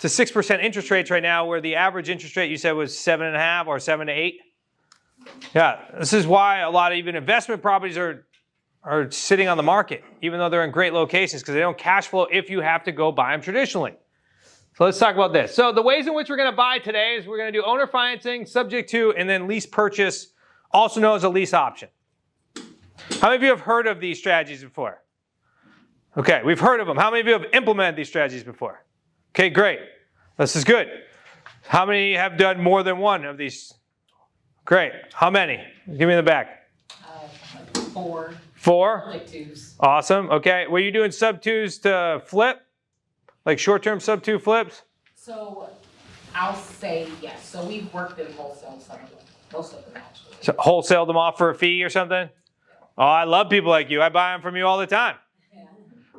to 6% interest rates right now, where the average interest rate you said was 7.5 or 7 to 8. Yeah, this is why a lot of even investment properties are sitting on the market, even though they're in great locations, because they don't cash flow if you have to go buy them traditionally. So let's talk about this. So the ways in which we're going to buy today is we're going to do owner financing, subject to, and then lease purchase also known as a lease option. How many of you have heard of these strategies before? Okay, we've heard of them. How many of you have implemented these strategies before? Okay, great. This is good. How many have done more than one of these? Great. How many? Give me the back. 4. 4? Like 2s. Awesome. Okay. Were you doing sub 2s to flip? Like short-term sub 2 flips? So I'll say yes. So we've worked in wholesale some of them. Most of them actually. So wholesale them off for a fee or something? Oh, I love people like you. I buy them from you all the time.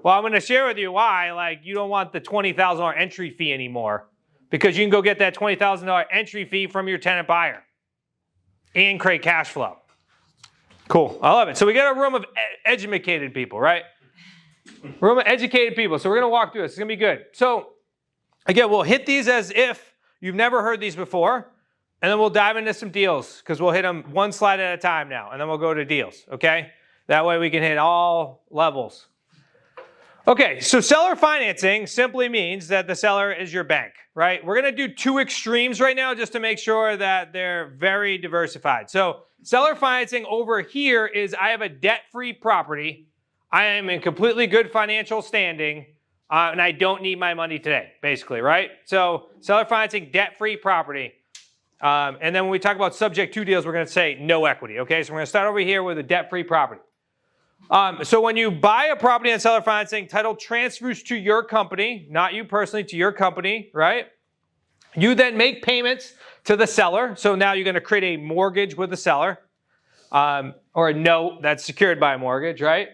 Well, I'm going to share with you why, like, you don't want the $20,000 entry fee anymore, because you can go get that $20,000 entry fee from your tenant buyer and create cash flow. Cool. I love it. So we got a room of educated people, right? Room of educated people. So we're going to walk through this. It's going to be good. So again, we'll hit these as if you've never heard these before, and then we'll dive into some deals, because we'll hit them one slide at a time now, and then we'll go to deals, okay? That way we can hit all levels. Okay, so seller financing simply means that the seller is your bank, right? We're going to do 2 extremes right now just to make sure that they're very diversified. So seller financing over here is I have a debt-free property. I am in completely good financial standing, and I don't need my money today, basically, right? So seller financing, debt-free property. And then when we talk about subject to deals, we're going to say no equity, okay? So we're going to start over here with a debt-free property. So when you buy a property on seller financing, title transfers to your company, not you personally, to your company, right? You then make payments to the seller. So now you're going to create a mortgage with the seller, or a note that's secured by a mortgage, right?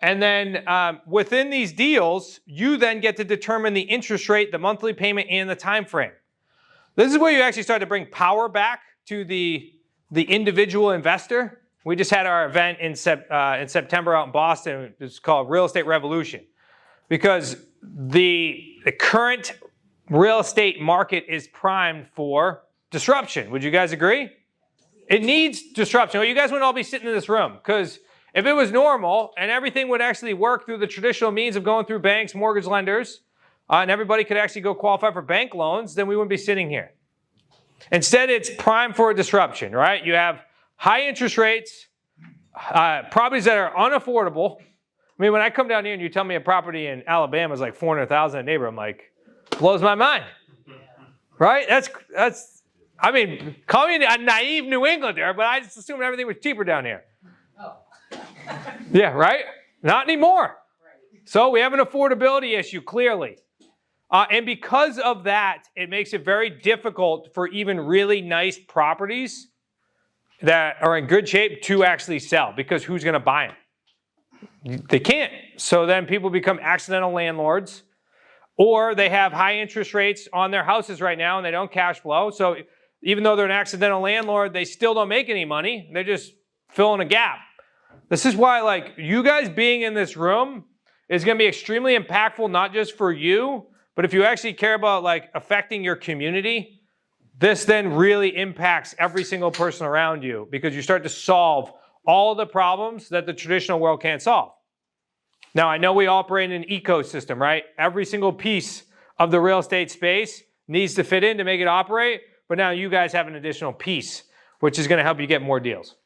And then within these deals, you then get to determine the interest rate, the monthly payment, and the time frame. This is where you actually start to bring power back to the individual investor. We just had our event in September out in Boston. It's called Real Estate Revolution, because the current real estate market is primed for disruption. Would you guys agree? It needs disruption. Well, you guys wouldn't all be sitting in this room, because if it was normal and everything would actually work through the traditional means of going through banks, mortgage lenders, and everybody could actually go qualify for bank loans, then we wouldn't be sitting here. Instead, it's primed for a disruption, right? You have high interest rates, properties that are unaffordable. I mean, when I come down here and you tell me a property in Alabama is like $400,000 a neighbor, I'm like, blows my mind, right? That's. I mean, call me a naive New Englander, but I just assumed everything was cheaper down here. Oh. Yeah, right? Not anymore. So we have an affordability issue, clearly. And because of that, it makes it very difficult for even really nice properties that are in good shape to actually sell, because who's going to buy them? They can't. So then people become accidental landlords, or they have high interest rates on their houses right now and they don't cash flow. So even though they're an accidental landlord, they still don't make any money. They're just filling a gap. This is why, like, you guys being in this room is going to be extremely impactful, not just for you, but if you actually care about, like, affecting your community. This then really impacts every single person around you, because you start to solve all the problems that the traditional world can't solve. Now, I know we operate in an ecosystem, right? Every single piece of the real estate space needs to fit in to make it operate, but now you guys have an additional piece, which is going to help you get more deals.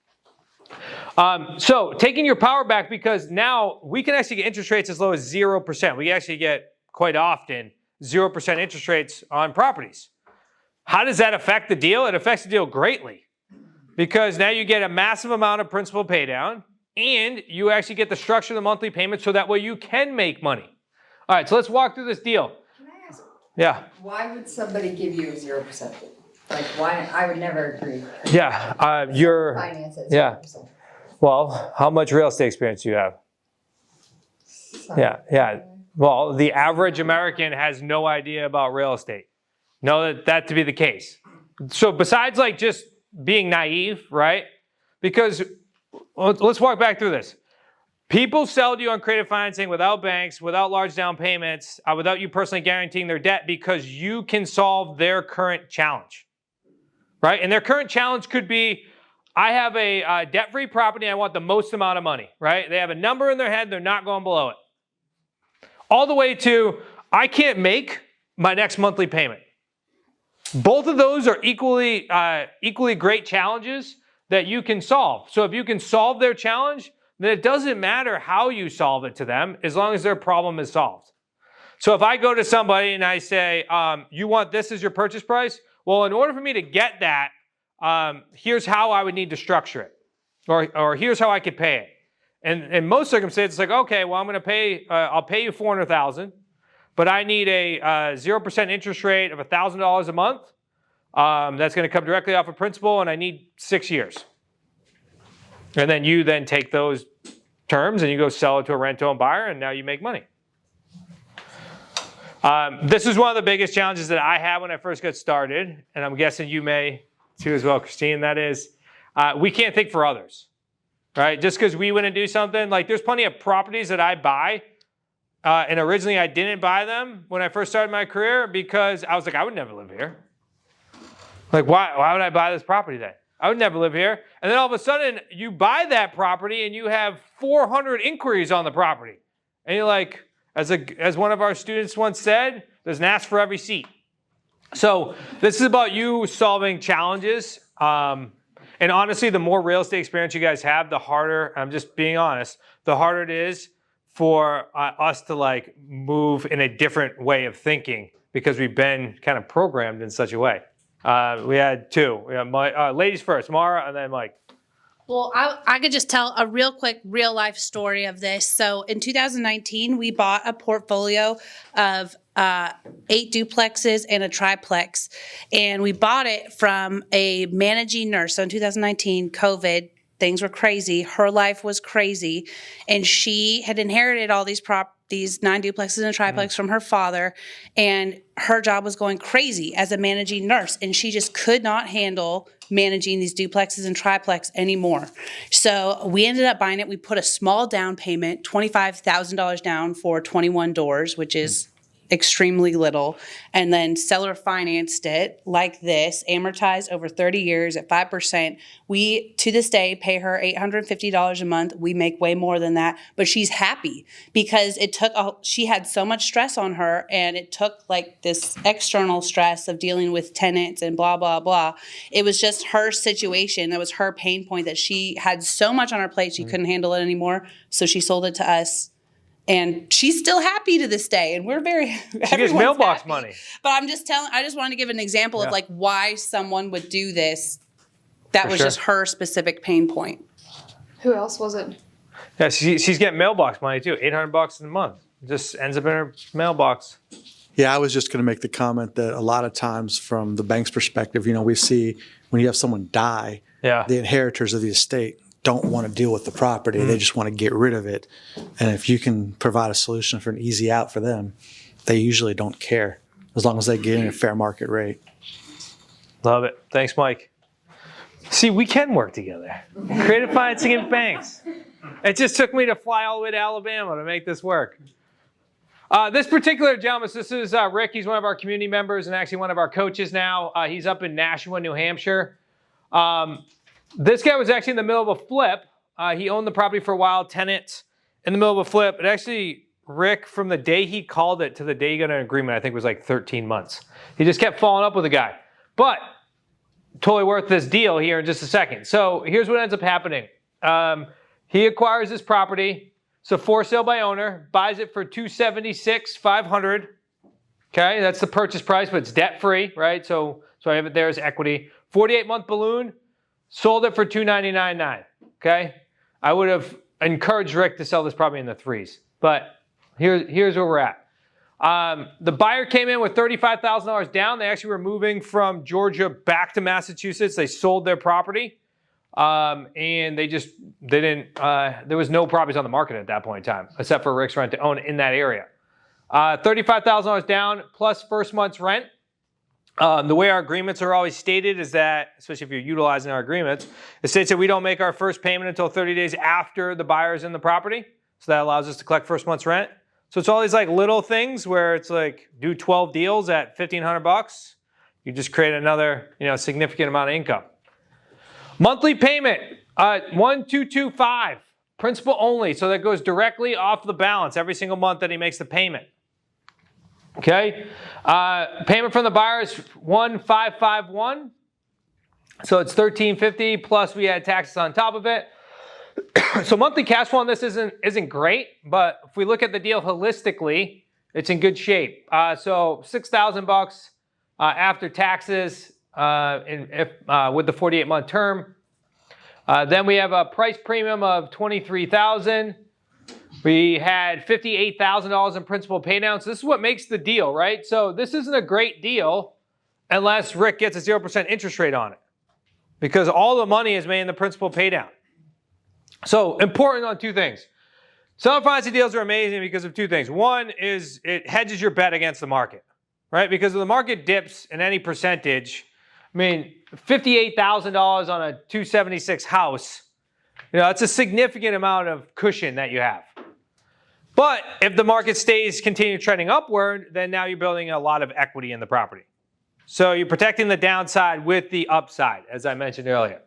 So taking your power back, because now we can actually get interest rates as low as 0%. We actually get, quite often, 0% interest rates on properties. How does that affect the deal? It affects the deal greatly, because now you get a massive amount of principal pay down, and you actually get the structure of the monthly payment, so that way you can make money. All right, so let's walk through this deal. Can I ask? Yeah. Why would somebody give you 0%? Like, why? I would never agree. Yeah, Finance at 0%. Yeah. Well, how much real estate experience do you have? Yeah. Well, the average American has no idea about real estate. Know that to be the case. So besides, like, just being naive, right? Because let's walk back through this. People sell to you on creative financing without banks, without large down payments, without you personally guaranteeing their debt, because you can solve their current challenge, right? And their current challenge could be, I have a debt-free property, I want the most amount of money, right? They have a number in their head, they're not going below it. All the way to, I can't make my next monthly payment. Both of those are equally great challenges that you can solve. So if you can solve their challenge, then it doesn't matter how you solve it to them as long as their problem is solved. So if I go to somebody and I say, you want this as your purchase price? Well, in order for me to get that, here's how I would need to structure it. Or here's how I could pay it. And in most circumstances, it's like, okay, well, I'm going to pay, I'll pay you $400,000, but I need a 0% interest rate of $1,000 a month. That's going to come directly off of principal, and I need 6 years. And then you then take those terms and you go sell it to a rent-to-own buyer, and now you make money. This is one of the biggest challenges that I had when I first got started, and I'm guessing you may too as well, Christine. That is, we can't think for others, right? Just because we want to do something, like there's plenty of properties that I buy, and originally I didn't buy them when I first started my career because I was like, I would never live here. Like, why would I buy this property then? I would never live here. And then all of a sudden, you buy that property and you have 400 inquiries on the property. And you're like, as one of our students once said, there's an ask for every seat. So this is about you solving challenges. And honestly, the more real estate experience you guys have, the harder, I'm just being honest, the harder it is for us to like move in a different way of thinking because we've been kind of programmed in such a way. We had two. We had ladies first, Maura, and then Mike. Well, I could just tell a real quick real life story of this. So in 2019, we bought a portfolio of 8 duplexes and a triplex, and we bought it from a managing nurse. So in 2019, COVID, things were crazy. Her life was crazy, and she had inherited all these 9 duplexes and a triplex from her father, and her job was going crazy as a managing nurse, and she just could not handle managing these duplexes and triplex anymore. So we ended up buying it. We put a small down payment, $25,000 down for 21 doors, which is extremely little, and then seller financed it like this, amortized over 30 years at 5%. We, to this day, pay her $850 a month. We make way more than that, but she's happy because she had so much stress on her, and it took like this external stress of dealing with tenants and blah, blah, blah. It was just her situation. That was her pain point, that she had so much on her plate, she couldn't handle it anymore. So she sold it to us. And she's still happy to this day, and we're very. She gets mailbox happy. Money. But I'm just telling. I just wanted to give an example of like why someone would do this. That was just her specific pain point. Who else was it? Yeah, she's getting mailbox money too. $800 a month. It just ends up in her mailbox. Yeah, I was just going to make the comment that a lot of times, from the bank's perspective, we see when you have someone die, the inheritors of the estate don't want to deal with the property. They just want to get rid of it. And if you can provide a solution for an easy out for them, they usually don't care as long as they get in a fair market rate. Love it. Thanks, Mike. See, we can work together. Creative financing and banks. It just took me to fly all the way to Alabama to make this work. This particular gentleman, this is Rick. He's one of our community members and actually one of our coaches now. He's up in Nashua, New Hampshire. This guy was actually in the middle of a flip. He owned the property for a while, tenant in the middle of a flip. But actually, Rick, from the day he called it to the day he got an agreement, I think was like 13 months. He just kept following up with the guy. But totally worth this deal here in just a second. So here's what ends up happening. He acquires this property. So for sale by owner, buys it for $276,500. Okay, that's the purchase price, but it's debt free, right? So I have it there as equity. 48-month balloon. Sold it for $299,900, okay? I would have encouraged Rick to sell this probably in the 3s, but here's where we're at. The buyer came in with $35,000 down. They actually were moving from Georgia back to Massachusetts. They sold their property, and there was no properties on the market at that point in time, except for Rick's rent to own in that area. $35,000 down plus first month's rent. The way our agreements are always stated is that, especially if you're utilizing our agreements, it states that we don't make our first payment until 30 days after the buyer is in the property. So that allows us to collect first month's rent. So it's all these like little things where it's like do 12 deals at $1,500. You just create another significant amount of income. Monthly payment, $1,225, principal only. So that goes directly off the balance every single month that he makes the payment. Okay, payment from the buyer is $1,551. So it's $1,350 plus we add taxes on top of it. So monthly cash flow on this isn't great, but if we look at the deal holistically, it's in good shape. So $6,000 after taxes with the 48-month term. Then we have a price premium of $23,000. We had $58,000 in principal paydown. So this is what makes the deal, right? So this isn't a great deal unless Rick gets a 0% interest rate on it, because all the money is made in the principal paydown. So important on two things. Seller financing deals are amazing because of two things. One is it hedges your bet against the market, right? Because if the market dips in any percentage, I mean, $58,000 on a 276 house, it's a significant amount of cushion that you have. But if the market continue trending upward, then now you're building a lot of equity in the property. So you're protecting the downside with the upside, as I mentioned earlier.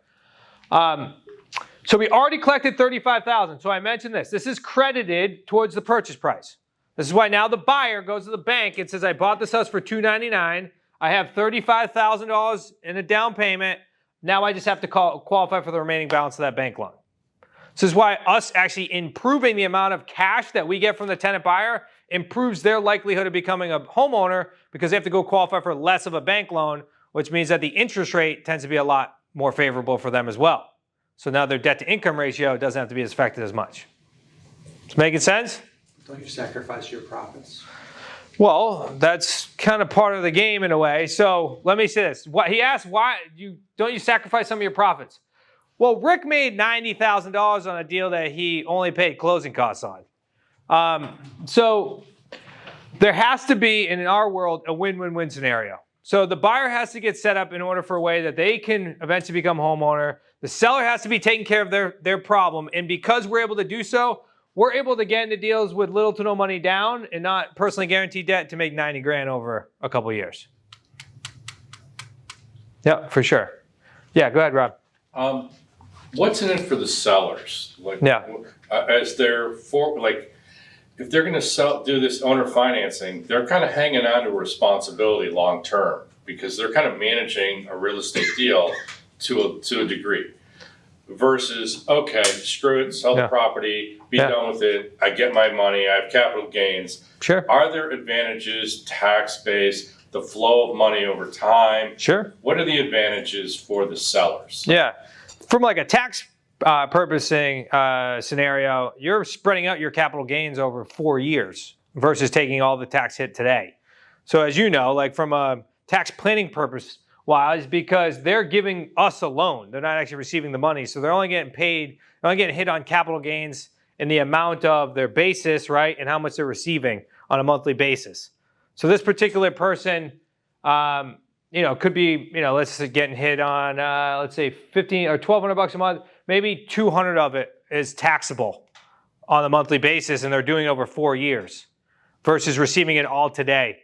So we already collected $35,000. So I mentioned this. This is credited towards the purchase price. This is why now the buyer goes to the bank and says, I bought this house for $299,000. I have $35,000 in a down payment. Now I just have to qualify for the remaining balance of that bank loan. This is why us actually improving the amount of cash that we get from the tenant buyer improves their likelihood of becoming a homeowner, because they have to go qualify for less of a bank loan, which means that the interest rate tends to be a lot more favorable for them as well. So now their debt to income ratio doesn't have to be as affected as much. It's making sense? Don't you sacrifice your profits? Well, that's kind of part of the game in a way. So let me say this. He asked, why don't you sacrifice some of your profits? Well, Rick made $90,000 on a deal that he only paid closing costs on. So there has to be, in our world, a win-win-win scenario. So the buyer has to get set up in order for a way that they can eventually become homeowner. The seller has to be taking care of their problem. And because we're able to do so, we're able to get into deals with little to no money down and not personally guaranteed debt to make $90,000 over a couple of years. Yeah, for sure. Yeah, go ahead, Rob. What's in it for the sellers? As if they're going to do this owner financing, they're kind of hanging on to responsibility long term, because they're kind of managing a real estate deal to a degree. Versus, okay, screw it, sell the property, be done with it. I get my money. I have capital gains. Sure. Are there advantages, tax base, the flow of money over time? Sure. What are the advantages for the sellers? Yeah. From like a tax purposing scenario, you're spreading out your capital gains over 4 years versus taking all the tax hit today. So as you know, like from a tax planning purpose wise, because they're giving us a loan, they're not actually receiving the money. So they're only getting paid, they're only getting hit on capital gains in the amount of their basis, right? And how much they're receiving on a monthly basis. So this particular person, could be, let's say getting hit on, let's say $1,500 or $1,200 a month. Maybe 200 of it is taxable on a monthly basis, and they're doing over 4 years versus receiving it all today.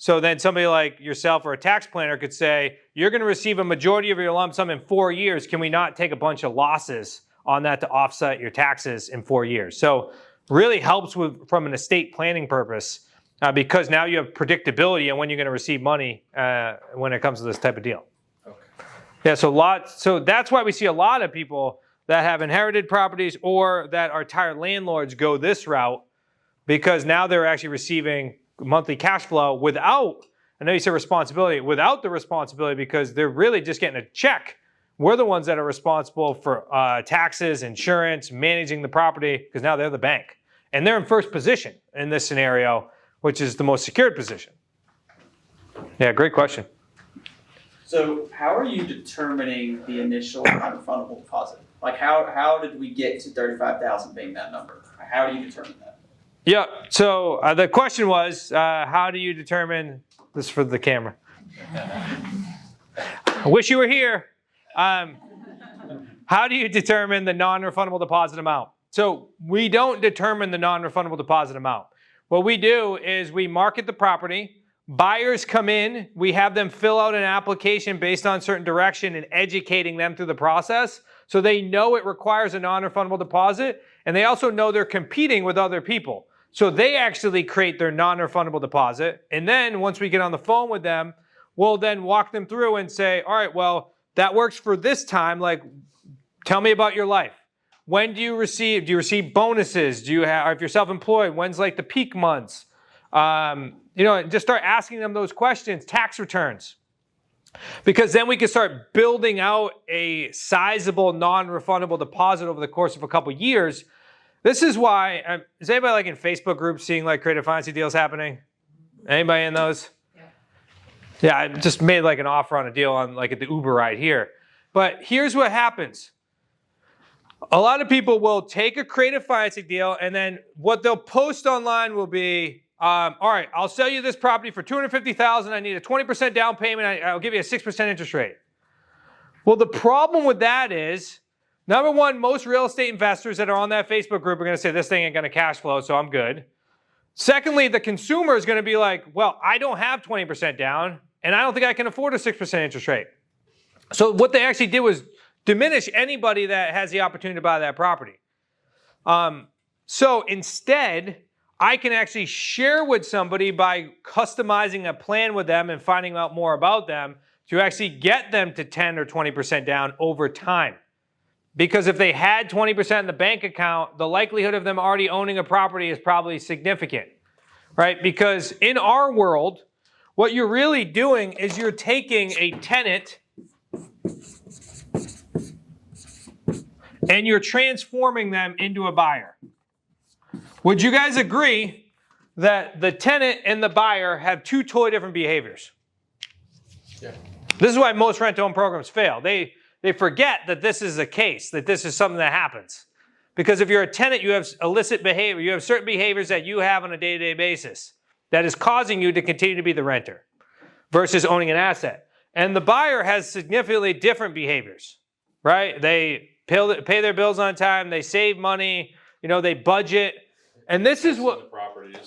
So then somebody like yourself or a tax planner could say, you're going to receive a majority of your lump sum in 4 years. Can we not take a bunch of losses on that to offset your taxes in 4 years? So really helps from an estate planning purpose. Because now you have predictability on when you're going to receive money when it comes to this type of deal. Okay. Yeah, so that's why we see a lot of people that have inherited properties or that are tired landlords go this route, because now they're actually receiving monthly cash flow without, I know you said responsibility, without the responsibility, because they're really just getting a check. We're the ones that are responsible for taxes, insurance, managing the property, because now they're the bank. And they're in first position in this scenario, which is the most secured position. Yeah, great question. So how are you determining the initial non-refundable deposit? Like how did we get to $35,000 being that number? How do you determine that? Yeah, so the question was, how do you determine, this is for the camera. I wish you were here. How do you determine the non-refundable deposit amount? So we don't determine the non-refundable deposit amount. What we do is we market the property. Buyers come in, we have them fill out an application based on certain direction and educating them through the process. So they know it requires a non-refundable deposit, and they also know they're competing with other people. So they actually create their non-refundable deposit. And then once we get on the phone with them, we'll then walk them through and say, all right, well, that works for this time. Like, tell me about your life. When do you receive bonuses? Do you have, or if you're self-employed, when's like the peak months? Just start asking them those questions. Tax returns. Because then we can start building out a sizable non-refundable deposit over the course of a couple years. This is why, is anybody like in Facebook groups seeing like creative financing deals happening? Anybody in those? Yeah, I just made like an offer on a deal on like at the Uber ride here. But here's what happens. A lot of people will take a creative financing deal and then what they'll post online will be, all right, I'll sell you this property for $250,000. I need a 20% down payment. I'll give you a 6% interest rate. Well, the problem with that is, number one, most real estate investors that are on that Facebook group are going to say this thing ain't going to cash flow, so I'm good. Secondly, the consumer is going to be like, well, I don't have 20% down, and I don't think I can afford a 6% interest rate. So what they actually did was diminish anybody that has the opportunity to buy that property. So instead, I can actually share with somebody by customizing a plan with them and finding out more about them to actually get them to 10 or 20% down over time. Because if they had 20% in the bank account, the likelihood of them already owning a property is probably significant, right? Because in our world, what you're really doing is you're taking a tenant and you're transforming them into a buyer. Would you guys agree that the tenant and the buyer have two totally different behaviors? Yeah. This is why most rent-to-own programs fail. They forget that this is the case, that this is something that happens. Because if you're a tenant, you have illicit behavior. You have certain behaviors that you have on a day-to-day basis that is causing you to continue to be the renter versus owning an asset. And the buyer has significantly different behaviors, right? They pay their bills on time. They save money. They budget. And this is what,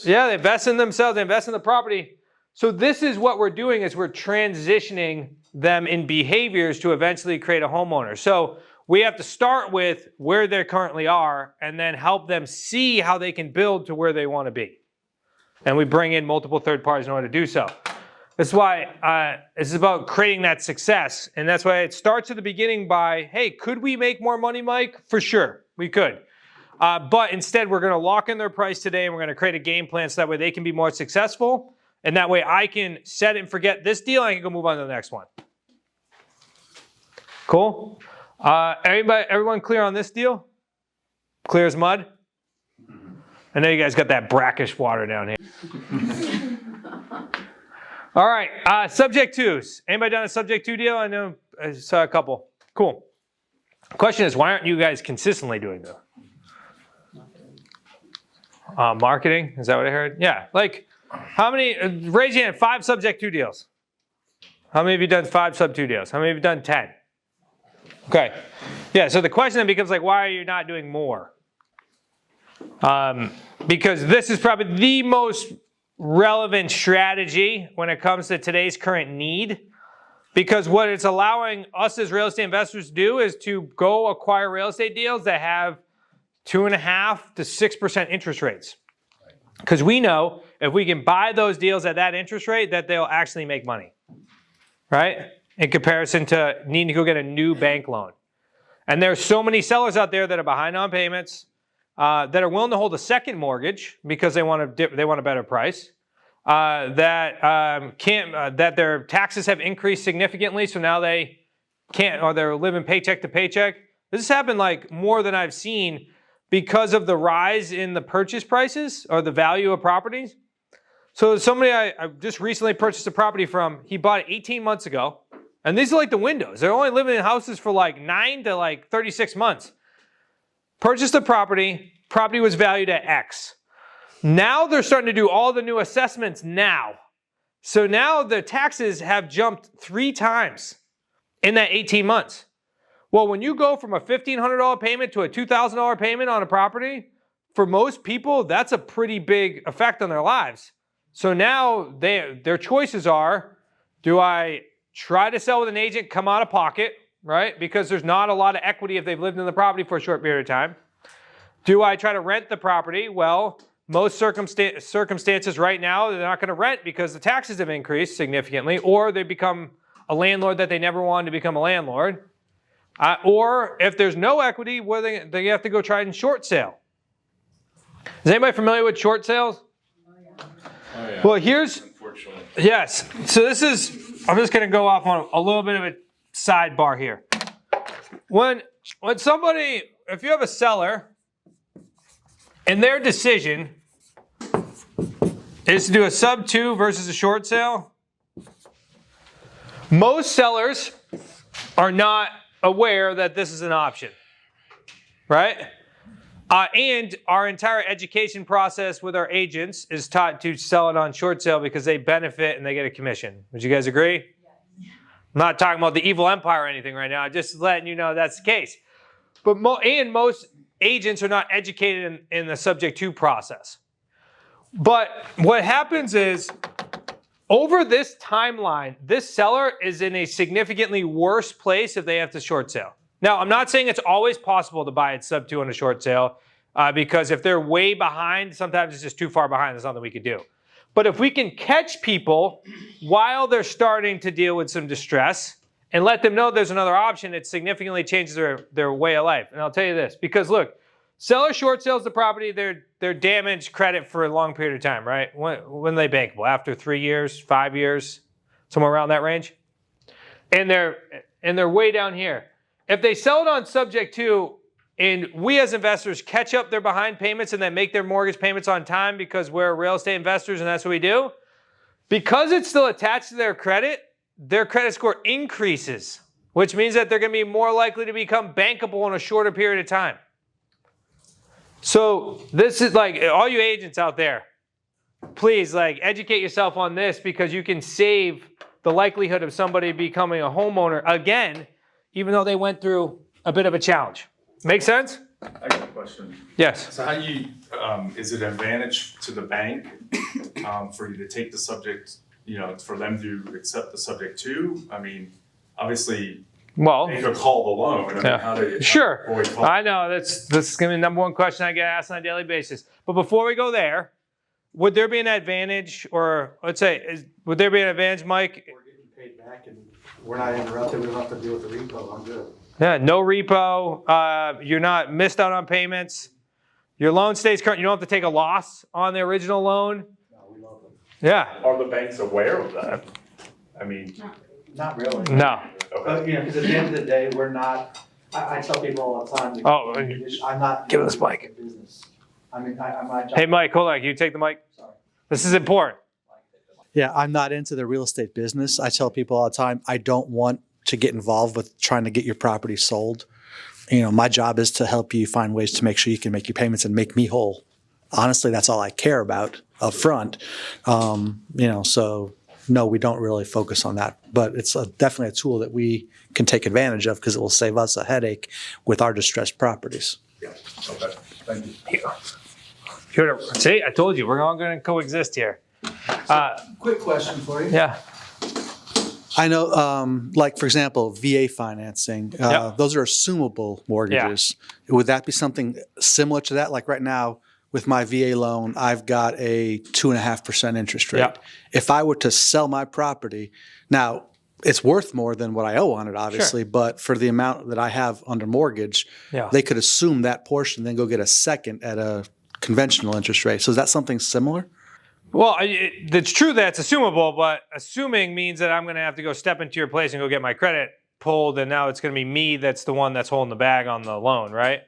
yeah, they invest in themselves, they invest in the property. So this is what we're doing is we're transitioning them in behaviors to eventually create a homeowner. So we have to start with where they currently are and then help them see how they can build to where they want to be. And we bring in multiple third parties in order to do so. That's why this is about creating that success. And that's why it starts at the beginning by, hey, could we make more money, Mike? For sure, we could. But instead, we're going to lock in their price today, and we're going to create a game plan so that way they can be more successful. And that way I can set it and forget this deal, and I can go move on to the next one. Cool? Everyone clear on this deal? Clear as mud? I know you guys got that brackish water down here. All right, subject twos. Anybody done a subject two deal? I know I saw a couple. Cool. Question is, why aren't you guys consistently doing this? Marketing, is that what I heard? Yeah, like how many, raise your hand, 5 subject 2 deals. How many of you done 5 sub 2 deals? How many of you done 10? Okay, yeah, so the question then becomes like, why are you not doing more? Because this is probably the most relevant strategy when it comes to today's current need. Because what it's allowing us as real estate investors to do is to go acquire real estate deals that have 2.5% to 6% interest rates. Because we know if we can buy those deals at that interest rate, that they'll actually make money, right? In comparison to needing to go get a new bank loan. And there's so many sellers out there that are behind on payments, that are willing to hold a second mortgage because they want a better price, that their taxes have increased significantly, so now they can't, or they're living paycheck to paycheck. This has happened like more than I've seen because of the rise in the purchase prices or the value of properties. So somebody I just recently purchased a property from, he bought it 18 months ago. And these are like the windows. They're only living in houses for like 9 to like 36 months. Purchased the property was valued at X. Now they're starting to do all the new assessments now. So now the taxes have jumped 3 times in that 18 months. Well, when you go from a $1,500 payment to a $2,000 payment on a property, for most people, that's a pretty big effect on their lives. So now their choices are, do I try to sell with an agent, come out of pocket, right? Because there's not a lot of equity if they've lived in the property for a short period of time. Do I try to rent the property? Well, most circumstances right now, they're not going to rent because the taxes have increased significantly, or they become a landlord that they never wanted to become a landlord. Or if there's no equity, where they have to go try and short sale. Is anybody familiar with short sales? Oh, yeah. Well, here's, Unfortunately. yes. So this is, I'm just going to go off on a little bit of a sidebar here. When somebody, if you have a seller and their decision is to do a sub 2 versus a short sale, most sellers are not aware that this is an option, right? And our entire education process with our agents is taught to sell it on short sale because they benefit and they get a commission. Would you guys agree? Yes. I'm not talking about the evil empire or anything right now. I'm just letting you know that's the case. But most agents are not educated in the subject to process. But what happens is, over this timeline, this seller is in a significantly worse place if they have to short sale. Now, I'm not saying it's always possible to buy at sub 2 on a short sale, because if they're way behind, sometimes it's just too far behind. There's nothing we could do. But if we can catch people while they're starting to deal with some distress and let them know there's another option, it significantly changes their way of life. And I'll tell you this, because look, seller short sales the property, they're damaged credit for a long period of time, right? When they bankable? After 3 years, 5 years, somewhere around that range? And they're way down here. If they sell it on subject to, and we as investors catch up their behind payments and then make their mortgage payments on time because we're real estate investors and that's what we do, because it's still attached to their credit score increases, which means that they're going to be more likely to become bankable in a shorter period of time. So this is like, all you agents out there, please educate yourself on this, because you can save the likelihood of somebody becoming a homeowner again, even though they went through a bit of a challenge. Make sense? I got a question. Yes. So how do you, is it an advantage to the bank for you to take the subject, for them to accept the subject too? I mean, obviously, they could call the loan. I mean, how do you sure. avoid call? I know this is going to be the number one question I get asked on a daily basis. But before we go there, would there be an advantage, or would there be an advantage, Mike? We're getting paid back and we're not interrupted. We don't have to deal with the repo. I'm good. Yeah, no repo. You're not missed out on payments. Your loan stays current. You don't have to take a loss on the original loan. No, we love them. Yeah. Are the banks aware of that? I mean, not really. No. But, because at the end of the day, we're not. I tell people all the time. I'm not. Give this mic. Business. I mean, I'm my job. Hey, Mike, hold on. Can you take the mic? Sorry. This is important. Yeah, I'm not into the real estate business. I tell people all the time, I don't want to get involved with trying to get your property sold. My job is to help you find ways to make sure you can make your payments and make me whole. Honestly, that's all I care about up front. So no, we don't really focus on that, but it's definitely a tool that we can take advantage of because it will save us a headache with our distressed properties. Yeah. Okay. Thank you. See, I told you, we're all going to coexist here. Quick question for you. Yeah. I know, for example, VA financing, those are assumable mortgages. Yeah. Would that be something similar to that? Like right now, with my VA loan, I've got a 2.5% interest rate. Yeah. If I were to sell my property, now it's worth more than what I owe on it, obviously, but for the amount that I have under mortgage, they could assume that portion, then go get a second at a conventional interest rate. So is that something similar? Well, it's true that it's assumable, but assuming means that I'm going to have to go step into your place and go get my credit pulled, and now it's going to be me that's the one that's holding the bag on the loan, right?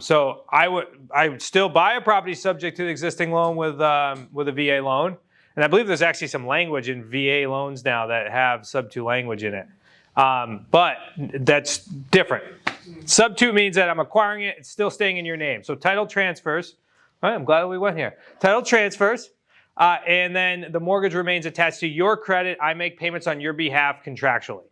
So I would still buy a property subject to the existing loan with a VA loan, and I believe there's actually some language in VA loans now that have sub 2 language in it, but that's different. Sub 2 means that I'm acquiring it; it's still staying in your name. So title transfers. All right, I'm glad we went here. Title transfers. And then the mortgage remains attached to your credit. I make payments on your behalf contractually.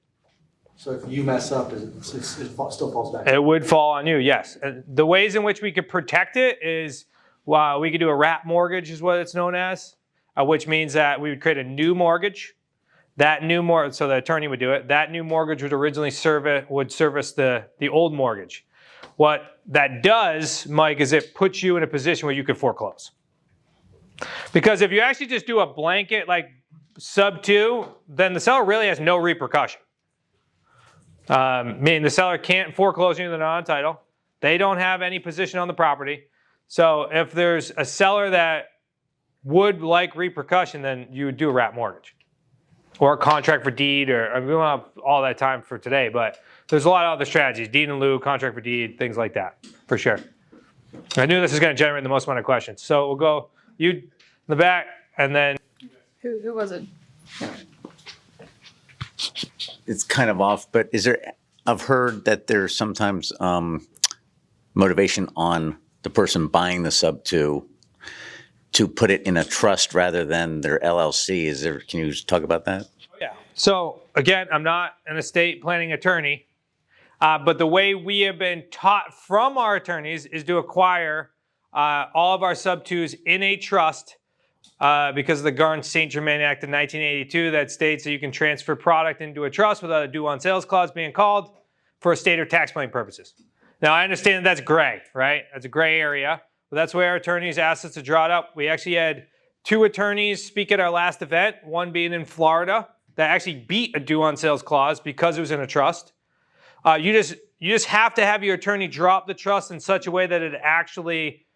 So if you mess up, it still falls back? It would fall on you, yes. The ways in which we could protect it is we could do a wrap mortgage is what it's known as, which means that we would create a new mortgage. That new mortgage, so the attorney would do it. That new mortgage would originally service the old mortgage. What that does, Mike, is it puts you in a position where you could foreclose. Because if you actually just do a blanket, sub 2, then the seller really has no repercussion. Meaning the seller can't foreclose you, they're not on title. They don't have any position on the property. So if there's a seller that would like repercussion, then you would do a wrap mortgage or a contract for deed, or I mean, we don't have all that time for today, but there's a lot of other strategies, deed in lieu, contract for deed, things like that, for sure. I knew this was going to generate the most amount of questions. So we'll go you in the back, and then. Who was it? It's kind of off, but I've heard that there's sometimes motivation on the person buying the sub 2 to put it in a trust rather than their LLC. Can you talk about that? Yeah. So again, I'm not an estate planning attorney, but the way we have been taught from our attorneys is to acquire all of our sub 2s in a trust because of the Garn-St. Germain Act of 1982 that states that you can transfer product into a trust without a due on sales clause being called for estate or tax planning purposes. Now, I understand that's gray, right? That's a gray area. But that's why our attorneys asked us to draw it up. We actually had 2 attorneys speak at our last event, one being in Florida, that actually beat a due on sales clause because it was in a trust. You just have to have your attorney drop the trust in such a way that it actually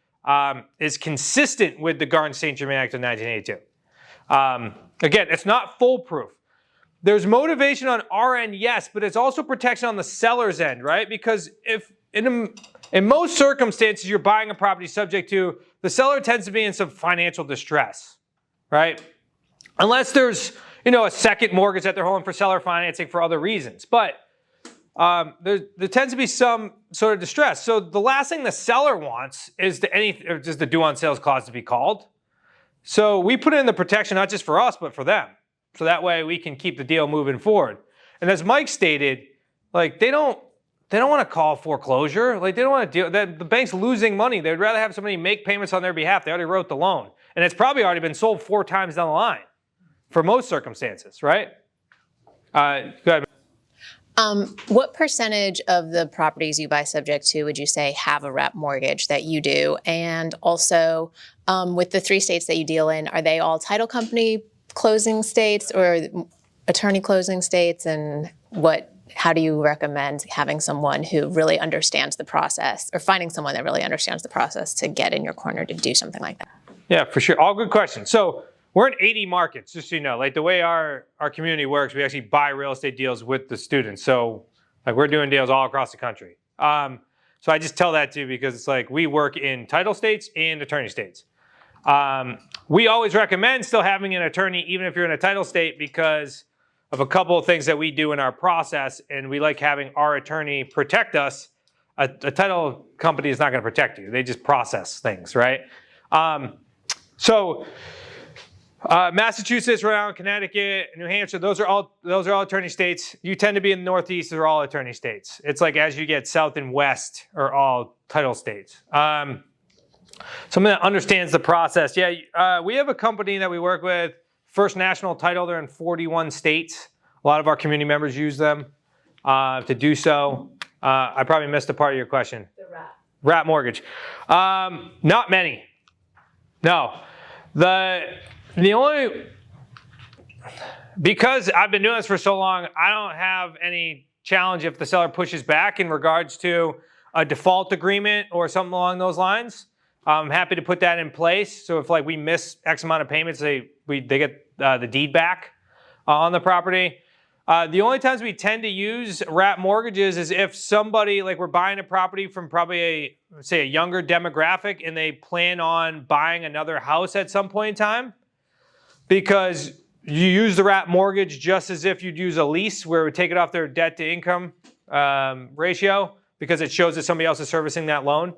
is consistent with the Garn-St. Germain Act of 1982. Again, it's not foolproof. There's motivation on our end, yes, but it's also protection on the seller's end, right? Because if in most circumstances, you're buying a property subject to, the seller tends to be in some financial distress, right? Unless there's, a second mortgage that they're holding for seller financing for other reasons. But there tends to be some sort of distress. So the last thing the seller wants is just the due on sales clause to be called. So we put in the protection not just for us, but for them. So that way we can keep the deal moving forward. And as Mike stated, they don't want to call foreclosure. They don't want to deal. The bank's losing money. They'd rather have somebody make payments on their behalf. They already wrote the loan. And it's probably already been sold 4 times down the line for most circumstances, right? Go ahead. What percentage of the properties you buy subject to would you say have a wrap mortgage that you do? And also, with the 3 states that you deal in, are they all title company closing states or attorney closing states? And how do you recommend having someone who really understands the process, or finding someone that really understands the process to get in your corner to do something like that? Yeah, for sure. All good questions. So we're in 80 markets, just so you know. The way our community works, we actually buy real estate deals with the students. So we're doing deals all across the country. So I just tell that to you because it's we work in title states and attorney states. We always recommend still having an attorney, even if you're in a title state, because of a couple of things that we do in our process, and we like having our attorney protect us. A title company is not going to protect you. They just process things, right? Massachusetts, Rhode Island, Connecticut, New Hampshire, those are all attorney states. You tend to be in the Northeast, they're all attorney states. It's as you get south and west are all title states. Someone that understands the process. Yeah, we have a company that we work with, First National Title. They're in 41 states. A lot of our community members use them to do so. I probably missed a part of your question. The wrap mortgage. Not many. No. The only, because I've been doing this for so long, I don't have any challenge if the seller pushes back in regards to a default agreement or something along those lines. I'm happy to put that in place. So if we miss X amount of payments, they get the deed back on the property. The only times we tend to use wrap mortgages is if somebody, we're buying a property from probably a younger demographic, and they plan on buying another house at some point in time. Because you use the wrap mortgage just as if you'd use a lease, where it would take it off their debt to income ratio, because it shows that somebody else is servicing that loan.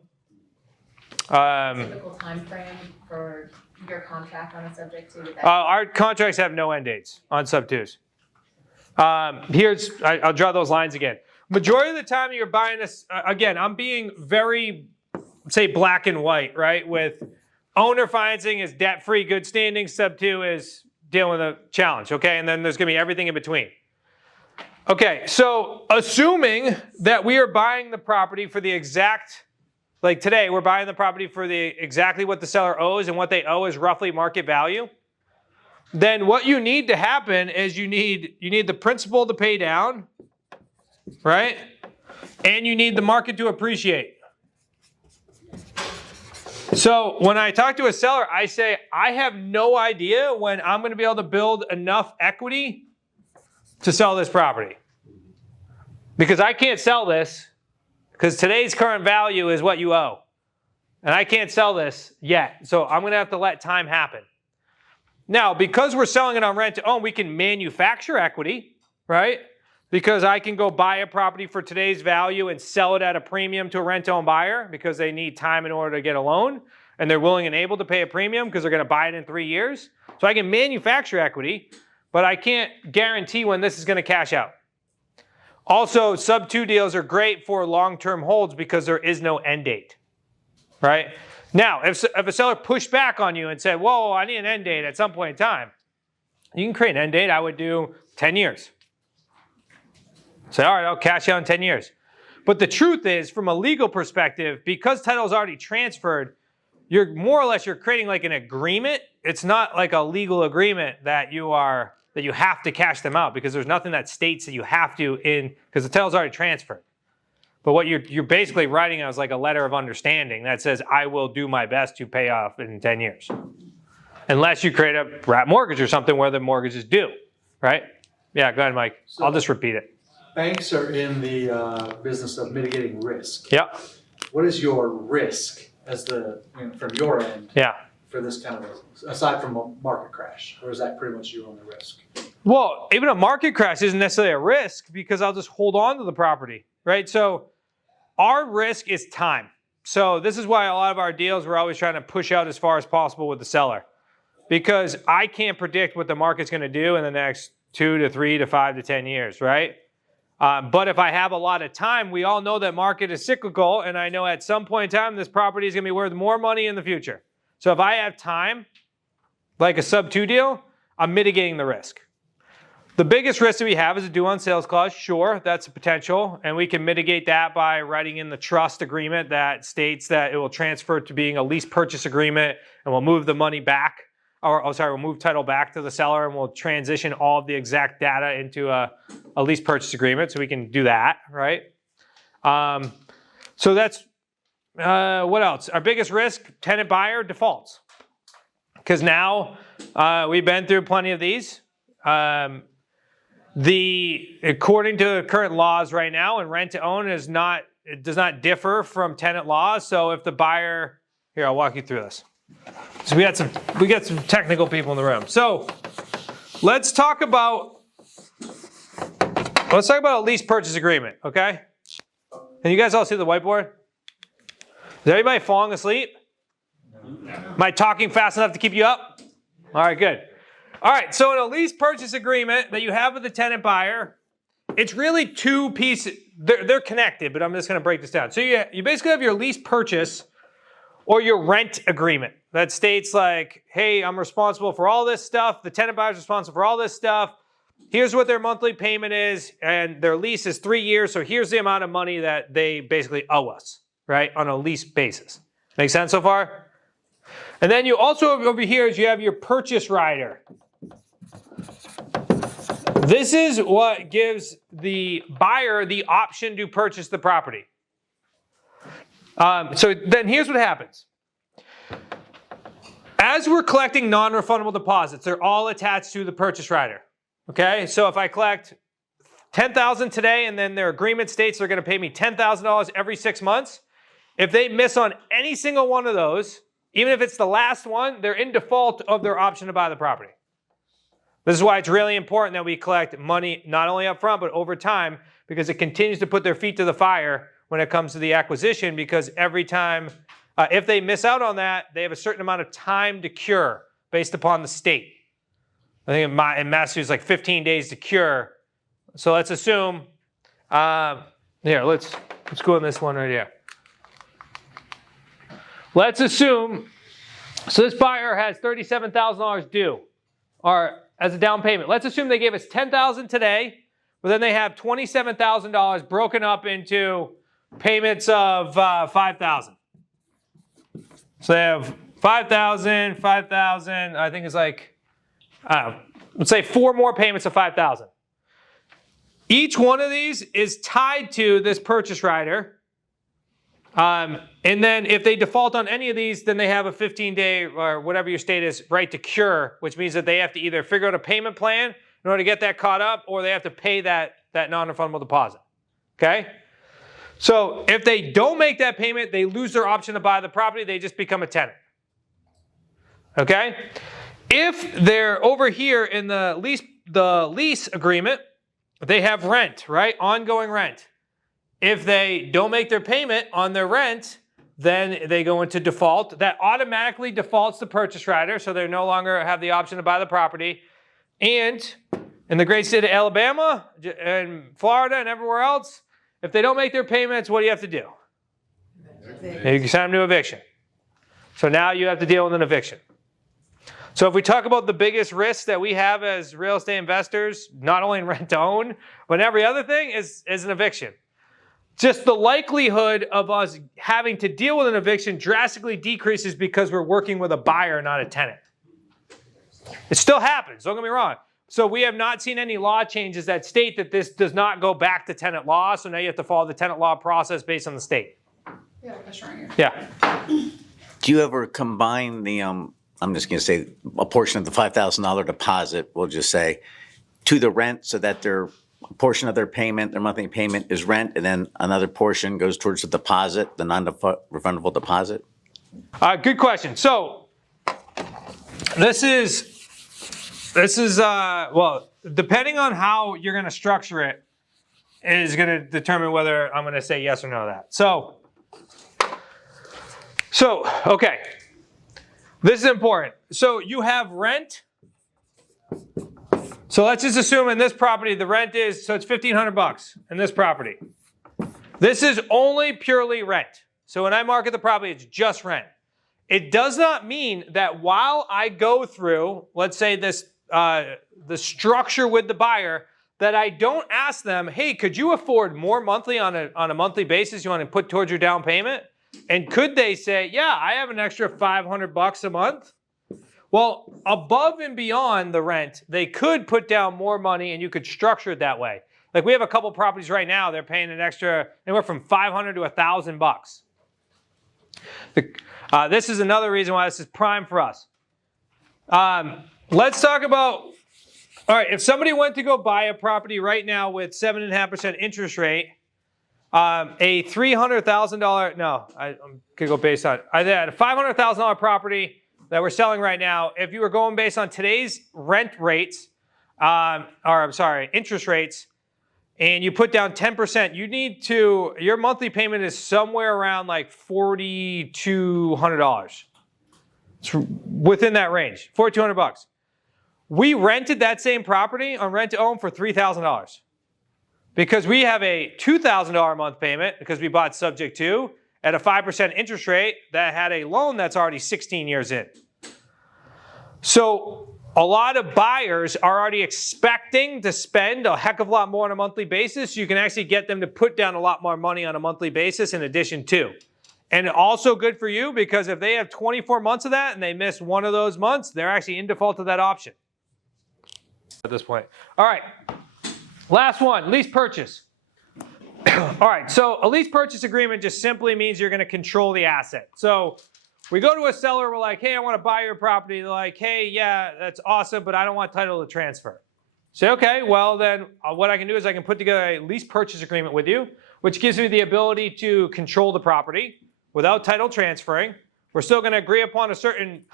Typical time frame for your contract on a subject to? Our contracts have no end dates on sub 2s. I'll draw those lines again. Majority of the time you're buying this, again, I'm being very, black and white, right? With owner financing is debt-free, good standing. Sub 2 is dealing with a challenge, okay? And then there's going to be everything in between. Okay, so assuming that we are buying the property for the exact, today, we're buying the property for exactly what the seller owes, and what they owe is roughly market value. then what you need to happen is you need the principal to pay down, right? And you need the market to appreciate. So when I talk to a seller, I say, I have no idea when I'm going to be able to build enough equity to sell this property. Because I can't sell this because today's current value is what you owe. And I can't sell this yet. So I'm going to have to let time happen. Now, because we're selling it on rent to own, we can manufacture equity, right? Because I can go buy a property for today's value and sell it at a premium to a rent-to-own buyer because they need time in order to get a loan, and they're willing and able to pay a premium because they're going to buy it in 3 years. So I can manufacture equity, but I can't guarantee when this is going to cash out. Also, sub-2 deals are great for long-term holds because there is no end date, right? Now, if a seller pushed back on you and said, whoa, I need an end date at some point in time, you can create an end date. I would do 10 years. Say, all right, I'll cash out in 10 years. But the truth is, from a legal perspective, because title is already transferred, you're more or less, you're creating like an agreement. It's not like a legal agreement that you have to cash them out because there's nothing that states that you have to because the title's already transferred. But what you're basically writing as like a letter of understanding that says, I will do my best to pay off in 10 years. Unless you create a wrap mortgage or something where the mortgage is due, right? Yeah, go ahead, Mike. I'll just repeat it. Banks are in the business of mitigating risk. Yep. What is your risk from your end for this kind of, aside from a market crash? Or is that pretty much you on the risk? Well, even a market crash isn't necessarily a risk because I'll just hold on to the property, right? So our risk is time. So this is why a lot of our deals we're always trying to push out as far as possible with the seller. Because I can't predict what the market's going to do in the next 2 to 3 to 5 to 10 years, right? But if I have a lot of time, we all know that market is cyclical, and I know at some point in time this property is going to be worth more money in the future. So if I have time, like a sub-2 deal, I'm mitigating the risk. The biggest risk that we have is a due on sales clause. Sure, that's a potential, and we can mitigate that by writing in the trust agreement that states that it will transfer to being a lease purchase agreement, and we'll move the money back, we'll move title back to the seller, and we'll transition all of the exact data into a lease purchase agreement, so we can do that, right? So that's, what else? Our biggest risk, tenant buyer defaults. Because now we've been through plenty of these. According to current laws right now, and rent to own does not differ from tenant laws. So if the buyer, here, I'll walk you through this. So we got some technical people in the room. So let's talk about a lease purchase agreement, okay? Can you guys all see the whiteboard? Is everybody falling asleep? Am I talking fast enough to keep you up? All right, good. All right, so in a lease purchase agreement that you have with the tenant buyer, it's really two pieces. They're connected, but I'm just going to break this down. So you basically have your lease purchase or your rent agreement that states like, hey, I'm responsible for all this stuff. The tenant buyer is responsible for all this stuff. Here's what their monthly payment is, and their lease is 3 years, so here's the amount of money that they basically owe us, right, on a lease basis. Make sense so far? And then you also, over here, you have your purchase rider. This is what gives the buyer the option to purchase the property. So then here's what happens. As we're collecting non-refundable deposits, they're all attached to the purchase rider. Okay, so if I collect $10,000 today and then their agreement states they're going to pay me $10,000 every 6 months, if they miss on any single one of those, even if it's the last one, they're in default of their option to buy the property. This is why it's really important that we collect money not only up front but over time, because it continues to put their feet to the fire when it comes to the acquisition, because every time, if they miss out on that, they have a certain amount of time to cure based upon the state. I think in Massachusetts, like 15 days to cure. So let's assume, let's go on this one right here. Let's assume, so this buyer has $37,000 due, or as a down payment. Let's assume they gave us $10,000 today, but then they have $27,000 broken up into payments of $5,000. So they have $5,000, I think it's like let's say 4 more payments of $5,000. Each one of these is tied to this purchase rider. And then if they default on any of these, then they have a 15-day or whatever your state is right to cure, which means that they have to either figure out a payment plan in order to get that caught up, or they have to pay that non-refundable deposit. Okay? So if they don't make that payment, they lose their option to buy the property. They just become a tenant. Okay? If they're over here in the lease agreement, they have rent, right? Ongoing rent. If they don't make their payment on their rent, then they go into default. That automatically defaults the purchase rider, so they no longer have the option to buy the property. And in the great state of Alabama and Florida and everywhere else, if they don't make their payments, what do you have to do? You can send them to eviction. So now you have to deal with an eviction. So if we talk about the biggest risks that we have as real estate investors, not only in rent to own, but every other thing is an eviction. Just the likelihood of us having to deal with an eviction drastically decreases because we're working with a buyer, not a tenant. It still happens, don't get me wrong. So we have not seen any law changes that state that this does not go back to tenant law, so now you have to follow the tenant law process based on the state. Yeah, that's right here. Yeah. Do you ever combine the, I'm just going to say a portion of the $5,000 deposit, we'll just say, to the rent so that a portion of their payment, their monthly payment is rent, and then another portion goes towards the deposit, the non-refundable deposit? Good question. So this is well, depending on how you're going to structure it is going to determine whether I'm going to say yes or no to that. So, okay. This is important. So you have rent. So let's just assume in this property the rent is, so it's $1,500 in this property. This is only purely rent. So when I market the property, it's just rent. It does not mean that while I go through, let's say this, the structure with the buyer, that I don't ask them, hey, could you afford more monthly on a monthly basis you want to put towards your down payment? And could they say, yeah, I have an extra $500 a month? Well, above and beyond the rent, they could put down more money and you could structure it that way. Like we have a couple properties right now, they're paying an extra anywhere from $500 to $1,000. This is another reason why this is prime for us. Let's talk about, all right, if somebody went to go buy a property right now with 7.5% interest rate, a $300,000, no, I'm going to go based on, I had a $500,000 property that we're selling right now. If you were going based on today's rent rates, interest rates, and you put down 10%, your monthly payment is somewhere around like $4,200. It's within that range, $4,200. We rented that same property on rent to own for $3,000 because we have a $2,000 a month payment because we bought subject to at a 5% interest rate that had a loan that's already 16 years in. So a lot of buyers are already expecting to spend a heck of a lot more on a monthly basis. You can actually get them to put down a lot more money on a monthly basis in addition to. And also good for you because if they have 24 months of that and they miss one of those months, they're actually in default of that option at this point. All right, last one, lease purchase. All right, so a lease purchase agreement just simply means you're going to control the asset. So we go to a seller, we're like, hey, I want to buy your property. They're like, hey, yeah, that's awesome, but I don't want title to transfer. Say, okay, well then what I can do is I can put together a lease purchase agreement with you, which gives me the ability to control the property without title transferring. We're still going to agree upon a certain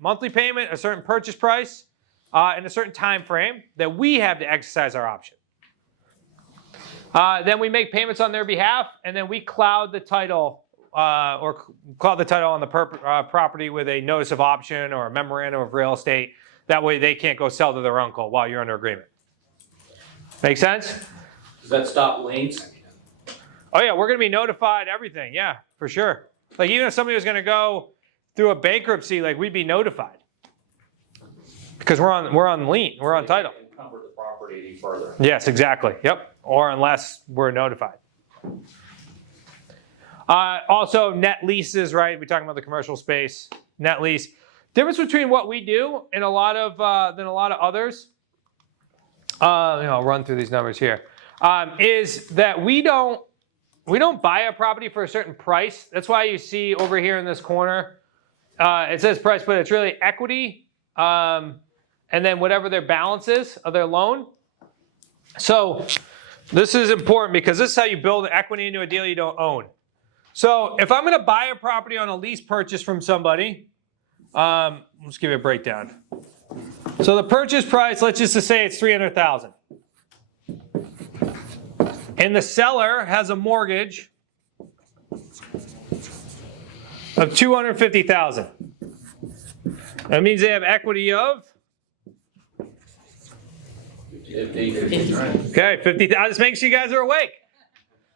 monthly payment, a certain purchase price, and a certain time frame that we have to exercise our option. Then we make payments on their behalf, and then we cloud the title on the property with a notice of option or a memorandum of real estate. That way they can't go sell to their uncle while you're under agreement. Make sense? Does that stop liens? Oh yeah, we're going to be notified everything. Yeah, for sure. Like even if somebody was going to go through a bankruptcy, like we'd be notified because we're on lien, we're on title. Encumber the property any further. Yes, exactly. Yep. Or unless we're notified. Also, net leases, right? We're talking about the commercial space. Net lease. difference between what we do and a lot of others. I'll run through these numbers here. Is that we don't buy a property for a certain price. That's why you see over here in this corner, it says price, but it's really equity, and then whatever their balance is of their loan. So this is important because this is how you build equity into a deal you don't own. So if I'm going to buy a property on a lease purchase from somebody, let's give you a breakdown. So the purchase price, let's just say it's $300,000. And the seller has a mortgage of $250,000. That means they have equity of? Okay, 50,000. This makes sure you guys are awake.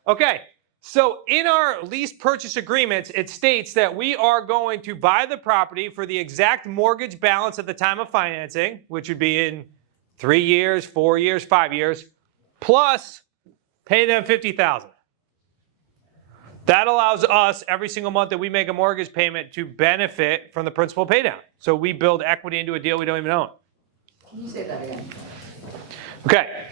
Okay, so in our lease purchase agreements, it states that we are going to buy the property for the exact mortgage balance at the time of financing, which would be in 3 years, 4 years, 5 years, plus pay them $50,000. That allows us every single month that we make a mortgage payment to benefit from the principal pay down. So we build equity into a deal we don't even own. Can you say that again? Okay.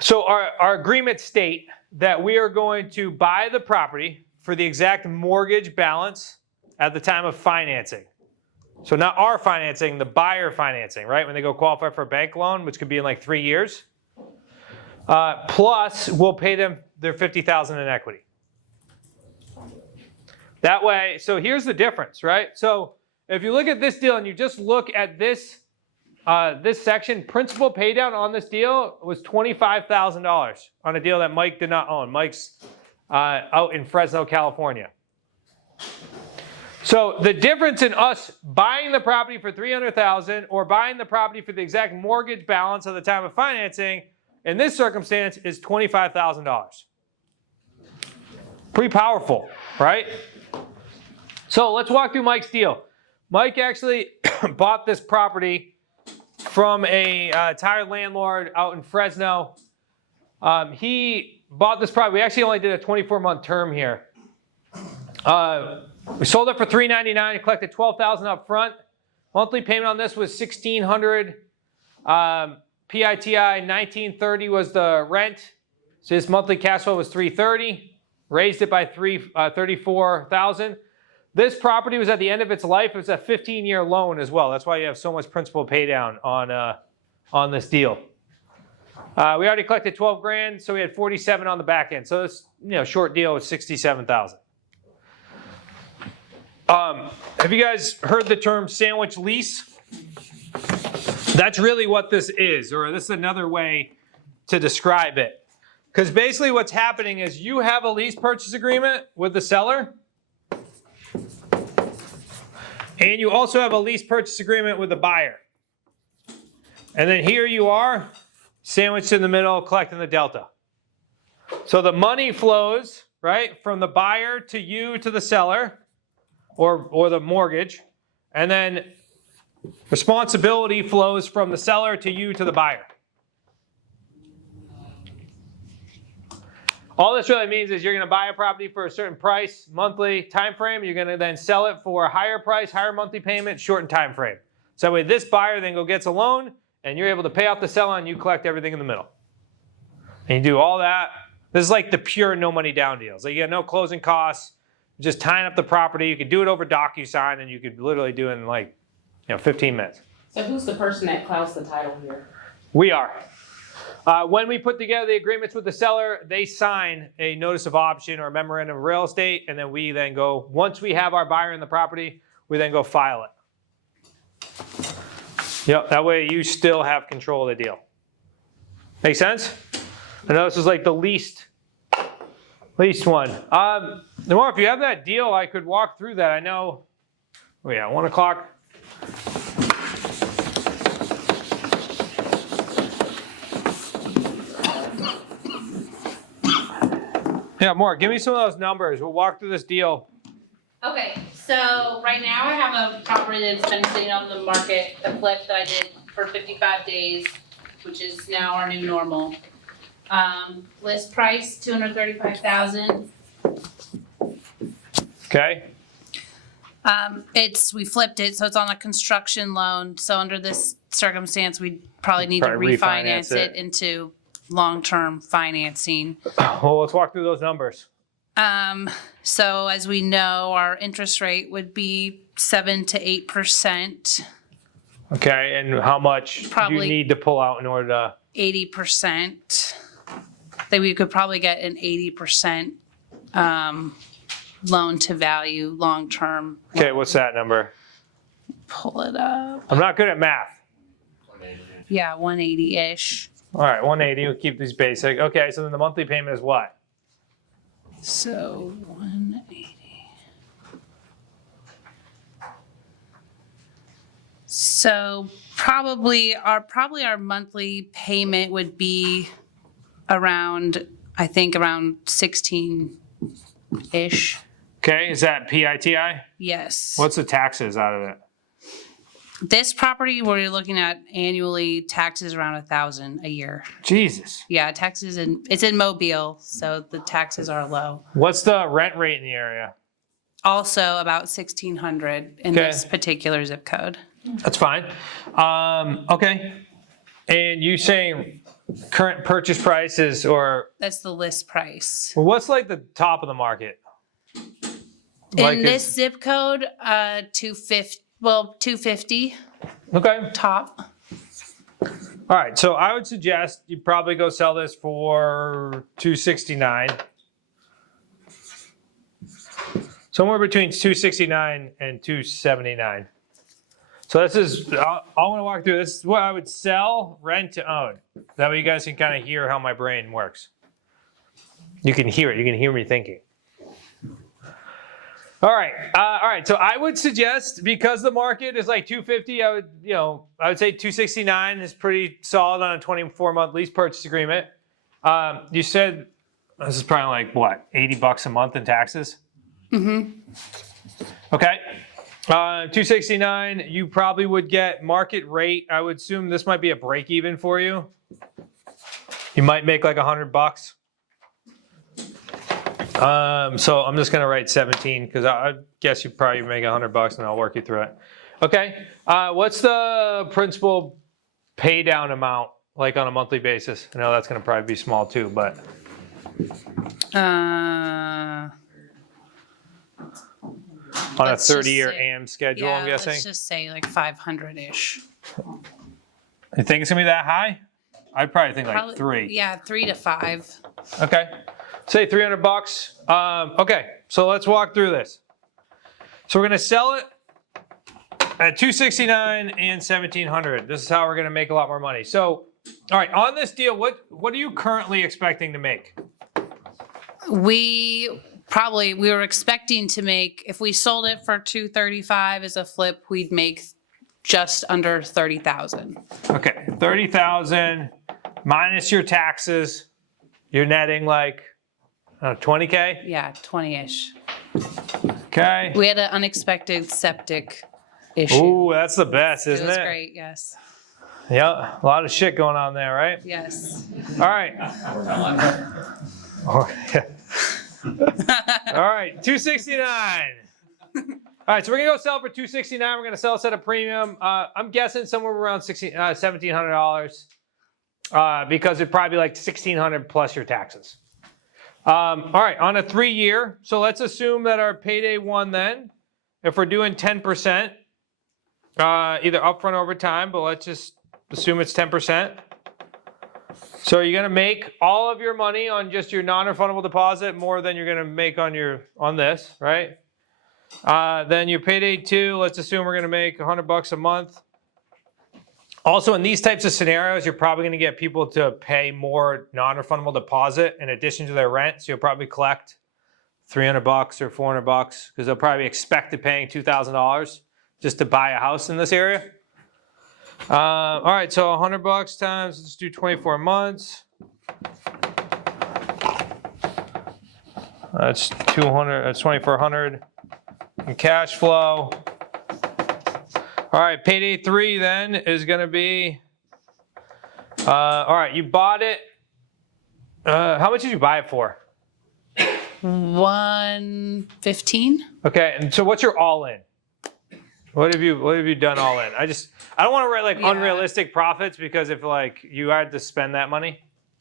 So our agreements state that we are going to buy the property for the exact mortgage balance at the time of financing. So not our financing, the buyer financing, right? When they go qualify for a bank loan, which could be in like 3 years. Plus, we'll pay them their $50,000 in equity. That way, so here's the difference, right? So if you look at this deal and you just look at this section, principal pay down on this deal was $25,000 on a deal that Mike did not own. Mike's out in Fresno, California. So the difference in us buying the property for $300,000 or buying the property for the exact mortgage balance at the time of financing in this circumstance is $25,000. Pretty powerful, right? So let's walk through Mike's deal. Mike actually bought this property from a tired landlord out in Fresno. He bought this property. We actually only did a 24-month term here. We sold it for $399. Collected $12,000 up front. Monthly payment on this was $1,600. PITI $1,930 was the rent. So his monthly cash flow was $330. Raised it by $34,000. This property was at the end of its life. It was a 15-year loan as well. That's why you have so much principal pay down on this deal. We already collected $12,000, so we had $47,000 on the back end. So this short deal was $67,000. Have you guys heard the term sandwich lease? That's really what this is, or this is another way to describe it. Because basically what's happening is you have a lease purchase agreement with the seller, and you also have a lease purchase agreement with the buyer. And then here you are, sandwiched in the middle, collecting the delta. So the money flows, right, from the buyer to you to the seller, or the mortgage. And then responsibility flows from the seller to you to the buyer. All this really means is you're going to buy a property for a certain price, monthly time frame. You're going to then sell it for a higher price, higher monthly payment, shortened time frame. So that way this buyer then gets a loan, and you're able to pay off the seller, and you collect everything in the middle. And you do all that. This is like the pure no money down deals. Like you got no closing costs, just tying up the property. You could do it over DocuSign, and you could literally do it in like 15 minutes. So who's the person that clouds the title here? We are. When we put together the agreements with the seller, they sign a notice of option or a memorandum of real estate, and then we then go, once we have our buyer in the property, we then go file it. Yep, that way you still have control of the deal. Make sense? I know this is like the least one. Maura, if you have that deal, I could walk through that. I know, 1 o'clock. Yeah, Maura, give me some of those numbers. We'll walk through this deal. Okay, so right now I have a property that's been sitting on the market, a flip that I did for 55 days, which is now our new normal. List price $235,000. Okay. We flipped it, so it's on a construction loan. So under this circumstance, we'd probably need Probably to refinance refinance it. it into long-term financing. Well, let's walk through those numbers. So as we know, our interest rate would be 7 to 8%, Okay, and how much do Probably- you need to pull out in order to? 80%. That we could probably get an 80% loan to value long-term. Okay, what's that number? Pull it up. I'm not good at math. Yeah, 180-ish. All right, 180. We'll keep these basic. Okay, so then the monthly payment is what? So 180. So probably our monthly payment would be around, I think around 16-ish. Okay, is that PITI? Yes. What's the taxes out of it? This property, we're looking at annually taxes around $1,000 a year. Jesus. Yeah, taxes it's in Mobile, so the taxes are low. What's the rent rate in the area? Also about 1,600 in Okay. this particular zip code. That's fine. Okay. And you saying current purchase prices or That's the list price. what's like the top of the market? In this zip code, 250. Okay. Top. All right, so I would suggest you probably go sell this for $269. Somewhere between $269 and $279. So this is, I want to walk through, this is what I would sell, rent to own. That way you guys can kind of hear how my brain works. You can hear it, you can hear me thinking. All right, so I would suggest, because the market is like 250, I would say 269 is pretty solid on a 24-month lease purchase agreement. You said this is probably like what, $80 a month in taxes? Mm-hmm. Okay. 269, you probably would get market rate. I would assume this might be a break even for you. You might make like $100. So I'm just gonna write 17 because I guess you probably make $100 and I'll work you through it. Okay. What's the principal pay down amount like on a monthly basis? I know that's gonna probably be small too, but on a 30-year AM schedule, Yeah, I'm guessing. let's just say like 500-ish. You think it's gonna be that high? I'd probably think like 3. Yeah, 3 to 5. Okay. Say $300. Okay, so let's walk through this. So we're gonna sell it at $269 and $1,700. This is how we're gonna make a lot more money. So, all right, on this deal, what are you currently expecting to make? We were expecting to make, if we sold it for $235 as a flip, we'd make just under $30,000. Okay, $30,000 minus your taxes. You're netting like 20K? Yeah, 20-ish. Okay. We had an unexpected septic issue. Ooh, that's the best, isn't it? It was great, yes. Yeah, a lot of shit going on there, right? Yes. All right. Oh, yeah. All right, $269. All right, so we're gonna go sell for $269. We're gonna sell this at a premium. I'm guessing somewhere around $1,700 because it'd probably be like $1,600 plus your taxes. All right, on a 3-year. So let's assume that our payday one then, if we're doing 10%, either upfront or over time, but let's just assume it's 10%. So you're gonna make all of your money on just your non-refundable deposit more than you're gonna make on this, right? Then your payday 2, let's assume we're gonna make $100 a month. Also, in these types of scenarios, you're probably gonna get people to pay more non-refundable deposit in addition to their rent. So you'll probably collect $300 or $400 because they'll probably expect to paying $2,000 just to buy a house in this area. All right, so $100 times, let's do 24 months. That's 200. That's 2,400 in cash flow. All right, payday 3 then is going to be. All right, you bought it. How much did you buy it for? $115. Okay, and so what's your all-in? What have you done all in? I don't want to write like unrealistic profits, because if like you had to spend that money.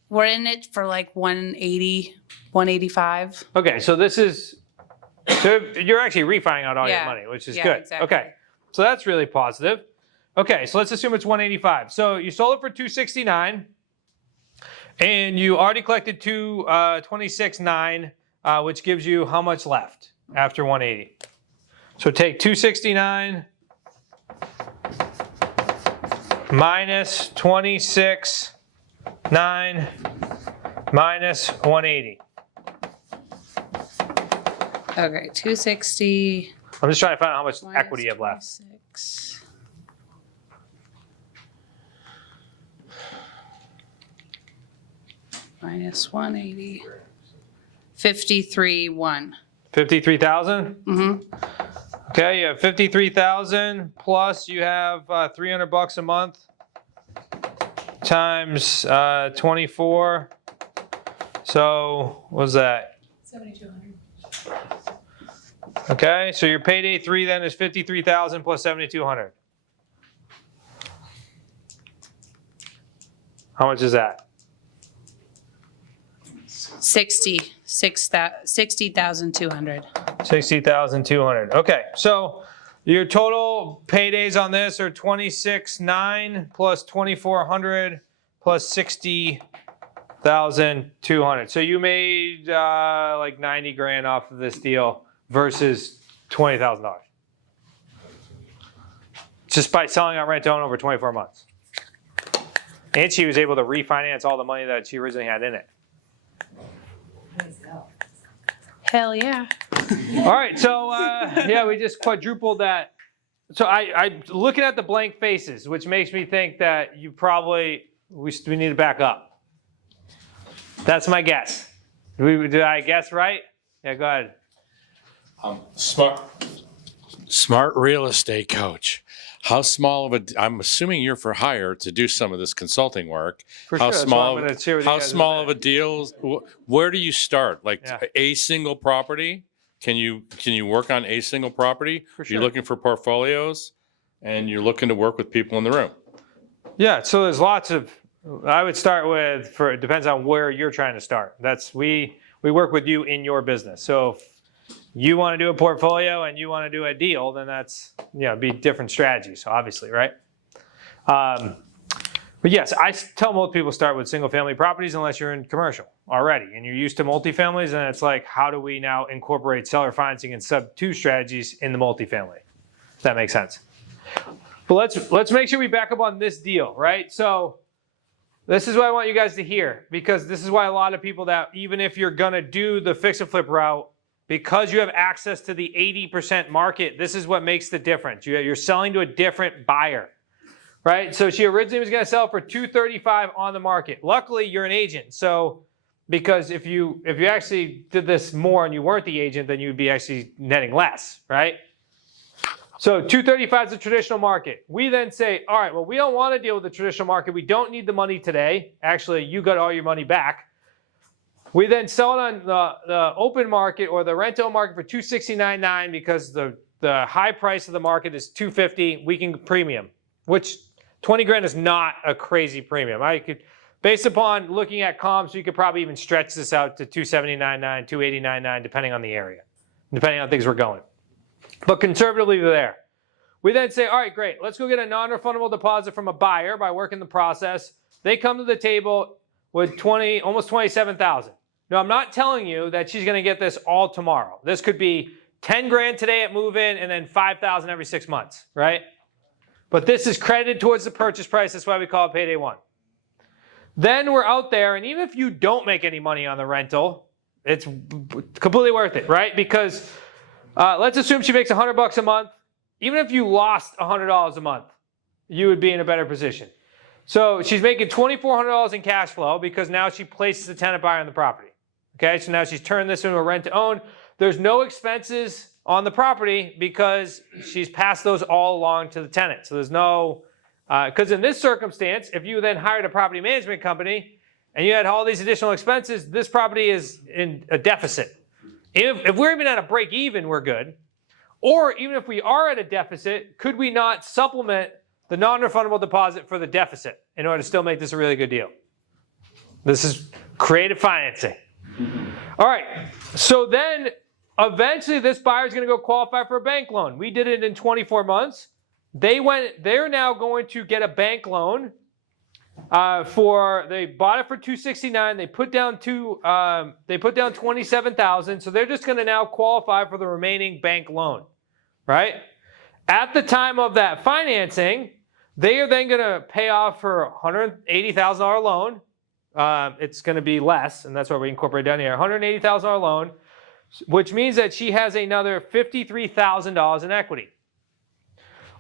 We're in it for like 180, 185. Okay, so you're actually refining out all your money, which is good. Exactly. Okay, so that's really positive. Okay, so let's assume it's 185. So you sold it for 269, and you already collected 26.9, which gives you how much left after 180? So take 269 minus 26.9 minus 180. Okay, 260. I'm just trying to find out how much equity you have left. 26. Minus 180. 53.1. 53,000? Mm-hmm. Okay, you have 53,000 plus you have $300 a month times 24. So what was that? 7,200. Okay, so your payday 3 then is 53,000 plus 7,200. How much is that? 60,200. 60,200. Okay, so your total paydays on this are 26.9 plus 2,400 plus 60,200. So you made like 90 grand off of this deal versus $20,000. Just by selling on rent to own over 24 months. And she was able to refinance all the money that she originally had in it. Hell yeah. All right, so yeah, we just quadrupled that. So I'm looking at the blank faces, which makes me think that you probably, we need to back up. That's my guess. Did I guess right? Yeah, go ahead. Smart real estate coach. How small of a? I'm assuming you're for hire to do some of this consulting work. For how sure. small? How small How of a deal? Where do you start? Like a single property? Can you work on a single property? For sure. You're looking for portfolios, and you're looking to work with people in the room. Yeah. So there's lots of. I would start with. It depends on where you're trying to start. We work with you in your business. So if you want to do a portfolio and you want to do a deal, then that's, be different strategies, obviously, right? But yes, I tell most people start with single family properties unless you're in commercial already and you're used to multifamilies, and it's like, how do we now incorporate seller financing and sub 2 strategies in the multifamily? If that makes sense. But let's make sure we back up on this deal, right? So this is what I want you guys to hear, because this is why a lot of people that, even if you're gonna do the fix and flip route, because you have access to the 80% market, this is what makes the difference. You're selling to a different buyer, right? So she originally was going to sell for $235 on the market. Luckily, you're an agent. So because if you actually did this more and you weren't the agent, then you'd be actually netting less, right? So $235 is the traditional market. We then say, all right, well, we don't want to deal with the traditional market. We don't need the money today. Actually, you got all your money back. We then sell it on the open market or the rental market for $269.9 because the high price of the market is $250. We can premium, which 20 grand is not a crazy premium. Based upon looking at comps, you could probably even stretch this out to $279.9, $289.9, depending on the area, depending on things we're going. But conservatively, they're there. We then say, all right, great. Let's go get a non-refundable deposit from a buyer by working the process. They come to the table with almost $27,000. No, I'm not telling you that she's going to get this all tomorrow. This could be 10 grand today at move-in and then 5,000 every 6 months, right? But this is credited towards the purchase price. That's why we call it payday 1. Then we're out there, and even if you don't make any money on the rental, it's completely worth it, right? Because let's assume she makes $100 a month. Even if you lost $100 a month, you would be in a better position. So she's making $2,400 in cash flow because now she places a tenant buyer on the property. Okay, so now she's turned this into a rent to own. There's no expenses on the property because she's passed those all along to the tenant. So there's no, because in this circumstance, if you then hired a property management company and you had all these additional expenses, this property is in a deficit. If we're even at a break even, we're good. Or even if we are at a deficit, could we not supplement the non-refundable deposit for the deficit in order to still make this a really good deal? This is creative financing. All right, so then eventually this buyer is going to go qualify for a bank loan. We did it in 24 months. They're now going to get a bank loan they bought it for $269,000. They put down $27,000. So they're just going to now qualify for the remaining bank loan, right? At the time of that financing, they are then going to pay off her $180,000 loan. It's going to be less, and that's why we incorporate down here. $180,000 loan, which means that she has another $53,000 in equity.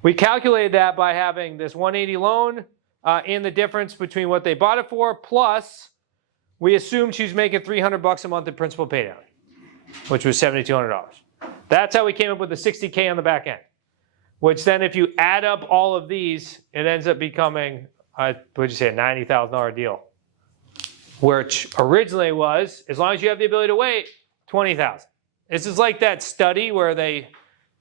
We calculated that by having this $180,000 loan and the difference between what they bought it for, plus we assumed she's making $300 a month in principal paydown, which was $7,200. That's how we came up with the $60K on the back end, which then if you add up all of these, it ends up becoming, a $90,000 deal, which originally was, as long as you have the ability to wait, $20,000. This is like that study where they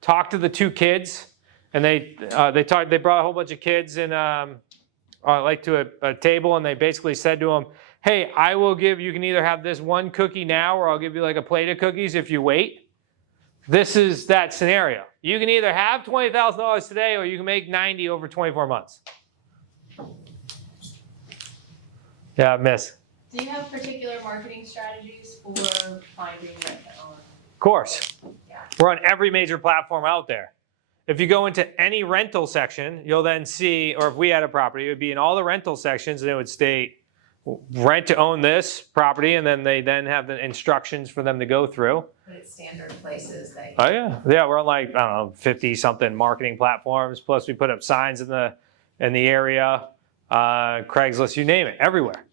talked to the two kids, and they brought a whole bunch of kids in, to a table, and they basically said to them, hey, you can either have this one cookie now, or I'll give you like a plate of cookies if you wait. This is that scenario. You can either have $20,000 today, or you can make $90,000 over 24 months. Yeah, miss. Do you have particular marketing strategies for finding rent to own? Of course. Yeah. We're on every major platform out there. If you go into any rental section, you'll then see, or if we had a property, it would be in all the rental sections, and it would state rent to own this property, and then they then have the instructions for them to go through. But it's standard places that. Oh yeah, yeah. We're on like 50-something marketing platforms. Plus, we put up signs in the area, Craigslist, you name it, everywhere.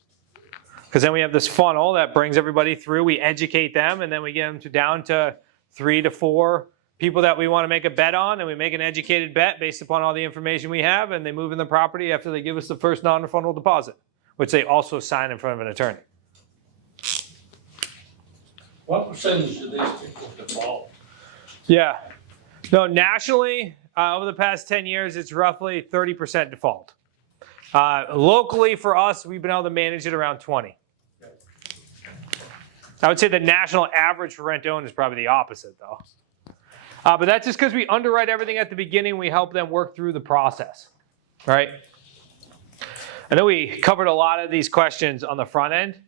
Because then we have this funnel that brings everybody through. We educate them, and then we get them down to 3 to 4 people that we want to make a bet on, and we make an educated bet based upon all the information we have, and they move in the property after they give us the first non-refundable deposit, which they also sign in front of an attorney. What percentage of these people default? Yeah. No, nationally, over the past 10 years, it's roughly 30% default. Locally, for us, we've been able to manage it around 20. I would say the national average for rent-to-own is probably the opposite, though. But that's just because we underwrite everything at the beginning. We help them work through the process, right? I know we covered a lot of these questions on the front end,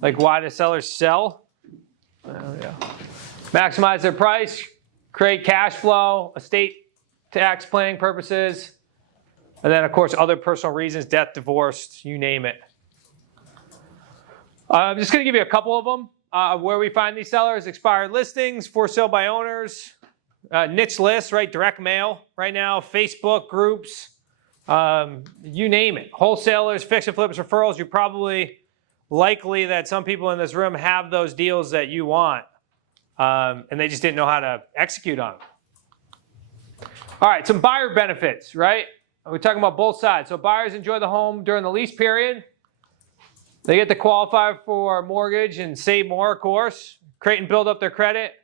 like why do sellers sell? Maximize their price, create cash flow, estate tax planning purposes, and then, of course, other personal reasons, death, divorce, you name it. I'm just going to give you a couple of them where we find these sellers: expired listings, for sale by owners, niche lists, right? Direct mail right now, Facebook groups, you name it. Wholesalers, fix and flips, referrals. You're probably likely that some people in this room have those deals that you want, and they just didn't know how to execute on them. All right, some buyer benefits, right? We're talking about both sides. So buyers enjoy the home during the lease period. They get to qualify for a mortgage and save more, of course. Create and build up their credit.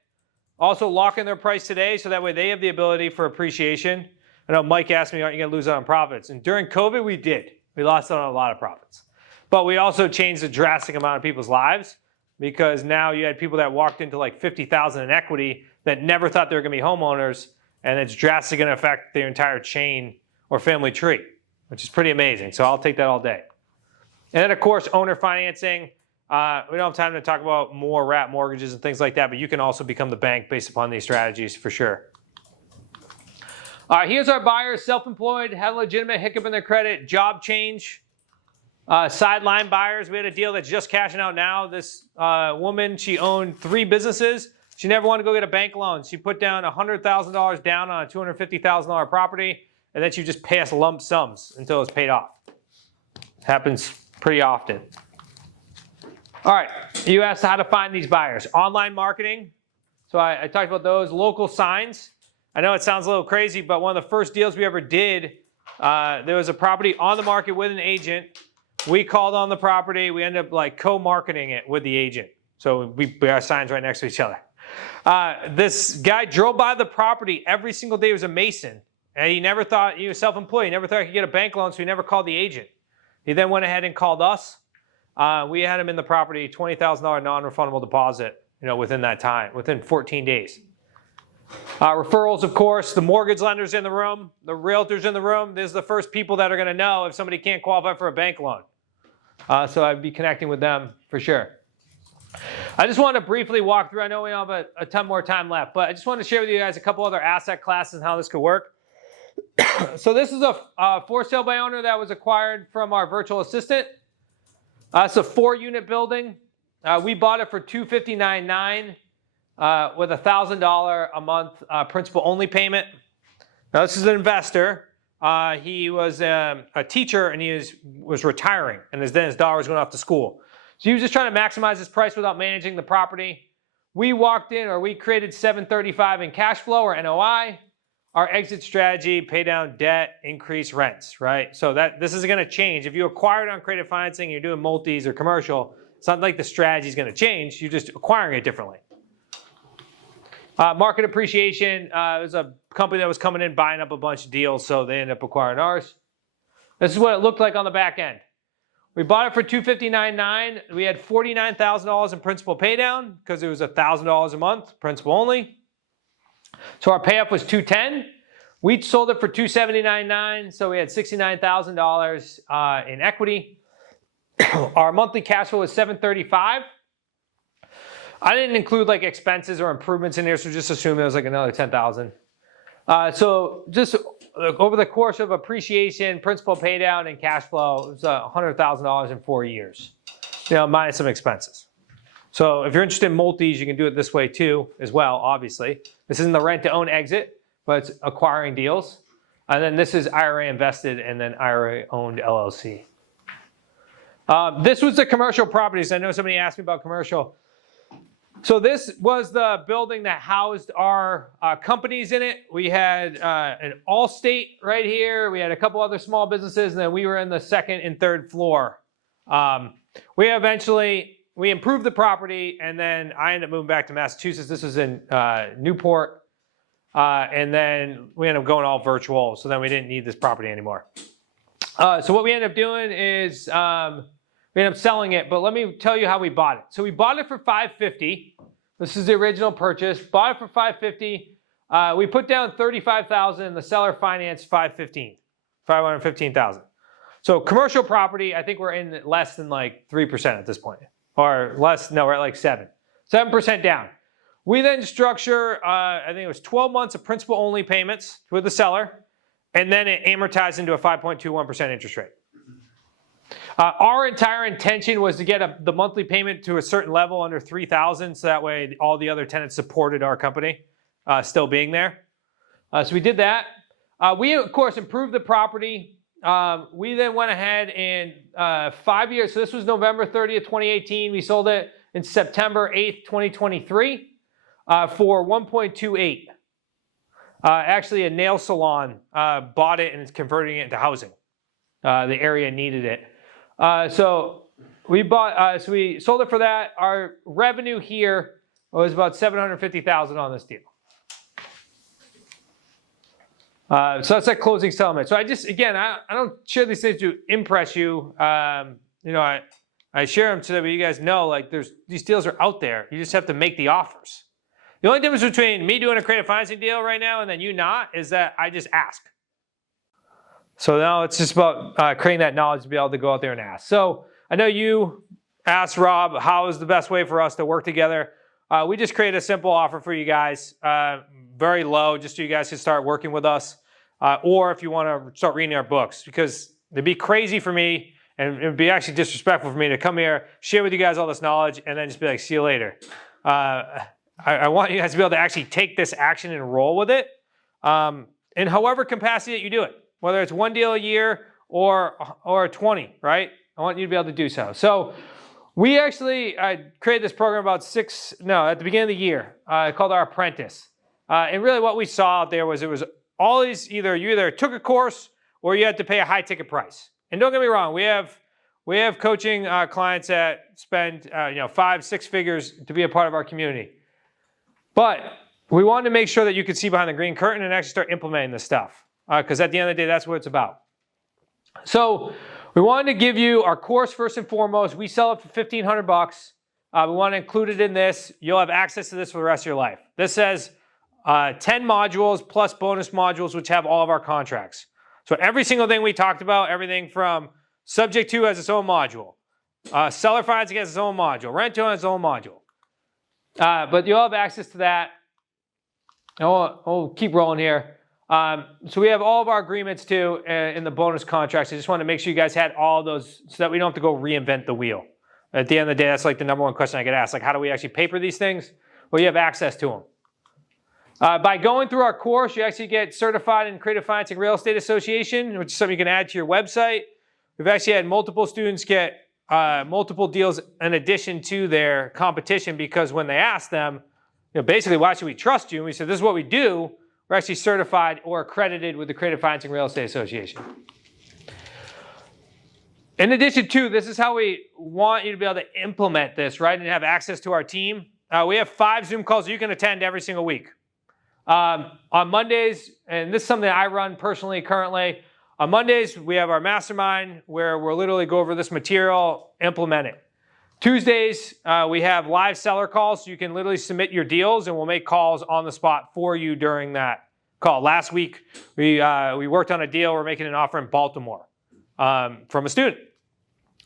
Also lock in their price today, so that way they have the ability for appreciation. I know Mike asked me, aren't you going to lose out on profits? And during COVID, we did. We lost out on a lot of profits. But we also changed a drastic amount of people's lives, because now you had people that walked into like $50,000 in equity that never thought they were going to be homeowners, and it's drastically going to affect their entire chain or family tree, which is pretty amazing. So I'll take that all day. And then, of course, owner financing. We don't have time to talk about more wrap mortgages and things like that, but you can also become the bank based upon these strategies for sure. All right, here's our buyers: self-employed, had a legitimate hiccup in their credit, job change, sideline buyers. We had a deal that's just cashing out now. This woman, she owned 3 businesses. She never wanted to go get a bank loan. She put down $100,000 down on a $250,000 property, and then she just pay us lump sums until it's paid off. Happens pretty often. All right, you asked how to find these buyers. Online marketing. So I talked about those. Local signs. I know it sounds a little crazy, but one of the first deals we ever did, there was a property on the market with an agent. We called on the property. We ended up like co-marketing it with the agent. So we our signs right next to each other. This guy drove by the property every single day. He was a mason. And he never thought, he was self-employed. He never thought he could get a bank loan, so he never called the agent. He then went ahead and called us. We had him in the property, $20,000 non-refundable deposit, within that time, within 14 days. Referrals, of course, the mortgage lenders in the room, the realtors in the room. These are the first people that are going to know if somebody can't qualify for a bank loan. So I'd be connecting with them for sure. I just want to briefly walk through. I know we don't have a ton more time left, but I just want to share with you guys a couple other asset classes and how this could work. So this is a for sale by owner that was acquired from our virtual assistant. It's a 4-unit building. We bought it for $259,900 with a $1,000 a month principal only payment. Now this is an investor. He was a teacher and he was retiring, and then his daughter was going off to school. So he was just trying to maximize his price without managing the property. We created $735 in cash flow or NOI. Our exit strategy: pay down debt, increase rents, right? So this is going to change. If you acquire it on creative financing, you're doing multis or commercial, it's not like the strategy is going to change. You're just acquiring it differently. Market appreciation. It was a company that was coming in, buying up a bunch of deals, so they ended up acquiring ours. This is what it looked like on the back end. We bought it for $259,900. We had $49,000 in principal pay down because it was $1,000 a month, principal only. So our payoff was $210,000. We sold it for $279,900, so we had $69,000 in equity. Our monthly cash flow was $735,000. I didn't include like expenses or improvements in here, so just assume it was like another $10,000. So just over the course of appreciation, principal pay down, and cash flow, it was $100,000 in 4 years, minus some expenses. So if you're interested in multis, you can do it this way too, as well, obviously. This isn't the rent-to-own exit, but it's acquiring deals. And then this is IRA invested and then IRA owned LLC. This was the commercial properties. I know somebody asked me about commercial. So this was the building that housed our companies in it. We had an Allstate right here. We had a couple other small businesses, and then we were in the second and third floor. We improved the property, and then I ended up moving back to Massachusetts. This was in Newport, and then we ended up going all virtual, so then we didn't need this property anymore. So what we ended up doing is we ended up selling it, but let me tell you how we bought it. So we bought it for $550,000. This is the original purchase. Bought it for $550,000. We put down $35,000, and the seller financed $515,000. So commercial property, I think we're in less than like 3% at this point. Or less, no, we're at like 7% down. We then structure, I think it was 12 months of principal only payments with the seller, and then it amortized into a 5.21% interest rate. Our entire intention was to get the monthly payment to a certain level under $3,000, so that way all the other tenants supported our company still being there. So we did that. We, of course, improved the property. We then went ahead and 5 years, so this was November 30th, 2018. We sold it in September 8th, 2023 for $1.28. Actually, a nail salon bought it and is converting it into housing. The area needed it. So we sold it for that. Our revenue here was about $750,000 on this deal. So that's that closing settlement. So I don't share these things to impress you. I share them so that you guys know, like, these deals are out there. You just have to make the offers. The only difference between me doing a creative financing deal right now and then you not is that I just ask. So now it's just about creating that knowledge to be able to go out there and ask. So I know you asked Rob, how is the best way for us to work together? We just created a simple offer for you guys, very low, just so you guys can start working with us. Or if you want to start reading our books, because it'd be crazy for me, and it'd be actually disrespectful for me to come here, share with you guys all this knowledge, and then just be like, see you later. I want you guys to be able to actually take this action and roll with it in however capacity that you do it, whether it's one deal a year or 20, right? I want you to be able to do so. So we actually created this program at the beginning of the year called our Apprentice. And really what we saw out there was it was always you either took a course or you had to pay a high ticket price. And don't get me wrong, we have coaching clients that spend 5-6 figures to be a part of our community. But we wanted to make sure that you could see behind the green curtain and actually start implementing this stuff. Because at the end of the day, that's what it's about. So we wanted to give you our course first and foremost. We sell it for $1,500. We want to include it in this. You'll have access to this for the rest of your life. This says 10 modules plus bonus modules, which have all of our contracts. So every single thing we talked about, everything from subject to has its own module, seller financing has its own module, rent-to-own has its own module. But you'll have access to that. I'll keep rolling here. So we have all of our agreements too in the bonus contracts. I just want to make sure you guys had all of those so that we don't have to go reinvent the wheel. At the end of the day, that's like the number one question I get asked. Like, how do we actually paper these things? Well, you have access to them. By going through our course, you actually get certified in Creative Financing Real Estate Association, which is something you can add to your website. We've actually had multiple students get multiple deals in addition to their competition because when they asked them, basically, why should we trust you? And we said, this is what we do. We're actually certified or accredited with the Creative Financing Real Estate Association. In addition to, this is how we want you to be able to implement this, right, and have access to our team. We have 5 Zoom calls you can attend every single week. On Mondays, and this is something I run personally currently, on Mondays we have our mastermind where we'll literally go over this material, implement it. Tuesdays, we have live seller calls, so you can literally submit your deals and we'll make calls on the spot for you during that call. Last week, we worked on a deal. We're making an offer in Baltimore from a student.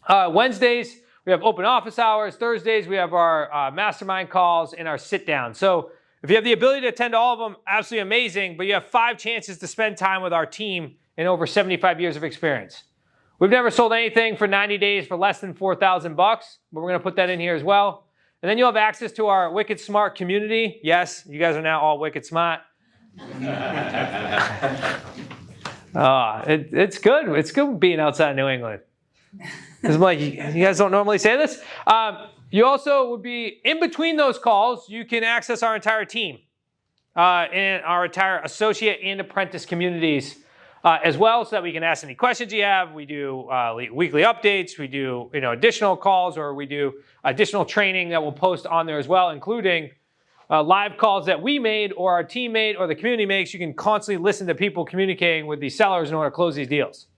Wednesdays, we have open office hours. Thursdays, we have our mastermind calls and our sit down. So if you have the ability to attend all of them, absolutely amazing, but you have 5 chances to spend time with our team in over 75 years of experience. We've never sold anything for 90 days for less than $4,000, but we're going to put that in here as well. And then you'll have access to our Wicked Smart community. Yes, you guys are now all Wicked Smart. It's good. It's good being outside of New England. It's like, you guys don't normally say this. You also would be, in between those calls, you can access our entire team and our entire associate and apprentice communities as well, so that we can ask any questions you have. We do weekly updates. We do additional calls, or we do additional training that we'll post on there as well, including live calls that we made or our team made or the community makes. You can constantly listen to people communicating with these sellers in order to close these deals.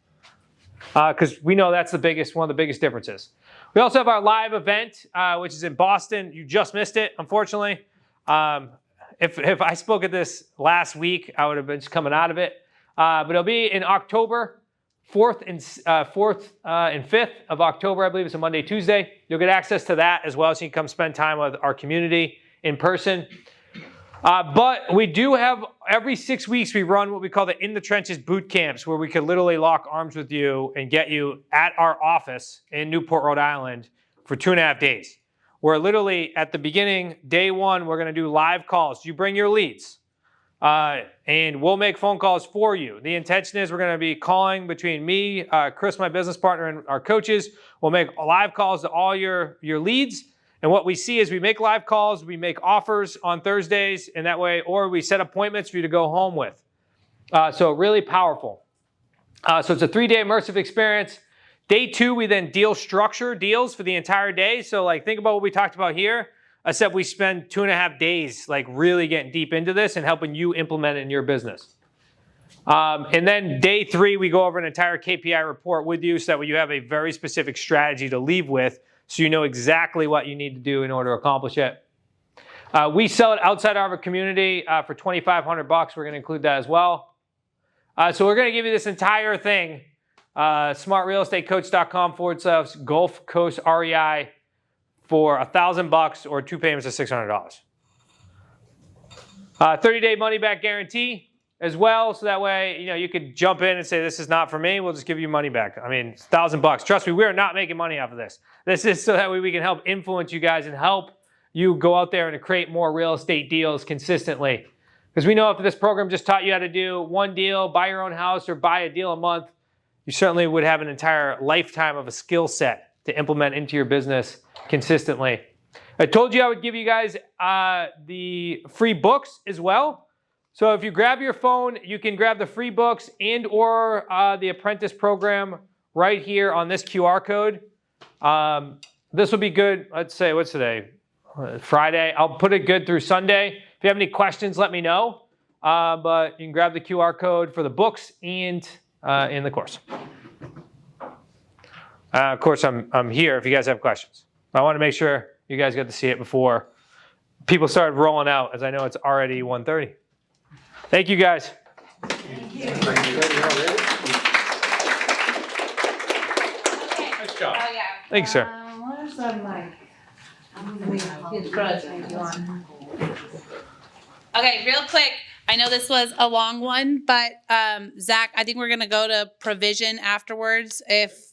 Because we know that's one of the biggest differences. We also have our live event, which is in Boston. You just missed it, unfortunately. If I spoke at this last week, I would have been just coming out of it. But it'll be in October, 4th and 5th of October, I believe it's a Monday, Tuesday. You'll get access to that as well, so you can come spend time with our community in person. But we do have, every 6 weeks, we run what we call the In the Trenches boot camps, where we could literally lock arms with you and get you at our office in Newport, Rhode Island for 2.5 days. Where literally at the beginning, day 1, we're going to do live calls. You bring your leads. And we'll make phone calls for you. The intention is we're going to be calling between me, Chris, my business partner, and our coaches. We'll make live calls to all your leads. And what we see is we make live calls, we make offers on Thursdays, and that way, or we set appointments for you to go home with. So really powerful. So it's a 3-day immersive experience. Day 2, we then structure deals for the entire day. So like, think about what we talked about here. I said we spend 2.5 days like really getting deep into this and helping you implement it in your business. And then day 3, we go over an entire KPI report with you so that you have a very specific strategy to leave with, so you know exactly what you need to do in order to accomplish it. We sell it outside our community for $2,500. We're going to include that as well. So we're going to give you this entire thing, smartrealestatecoach.com/Gulf Coast REI for $1,000 or 2 payments of $600. 30-day money-back guarantee as well, so that way you could jump in and say, this is not for me, we'll just give you money back. I mean, it's $1,000. Trust me, we are not making money off of this. This is so that way we can help influence you guys and help you go out there and create more real estate deals consistently. Because we know if this program just taught you how to do one deal, buy your own house, or buy a deal a month, you certainly would have an entire lifetime of a skill set to implement into your business consistently. I told you I would give you guys the free books as well. So if you grab your phone, you can grab the free books and or the apprentice program right here on this QR code. This will be good. Let's say, what's today? Friday. I'll put it good through Sunday. If you have any questions, let me know. But you can grab the QR code for the books and in the course. Of course, I'm here if you guys have questions. I want to make sure you guys got to see it before people started rolling out, as I know it's already 1:30. Thank you, guys. Thank you. Nice job. Oh, yeah. Thanks, sir. Where's the mic? Okay, real quick. I know this was a long one, but Zach, I think we're gonna go to provision afterwards if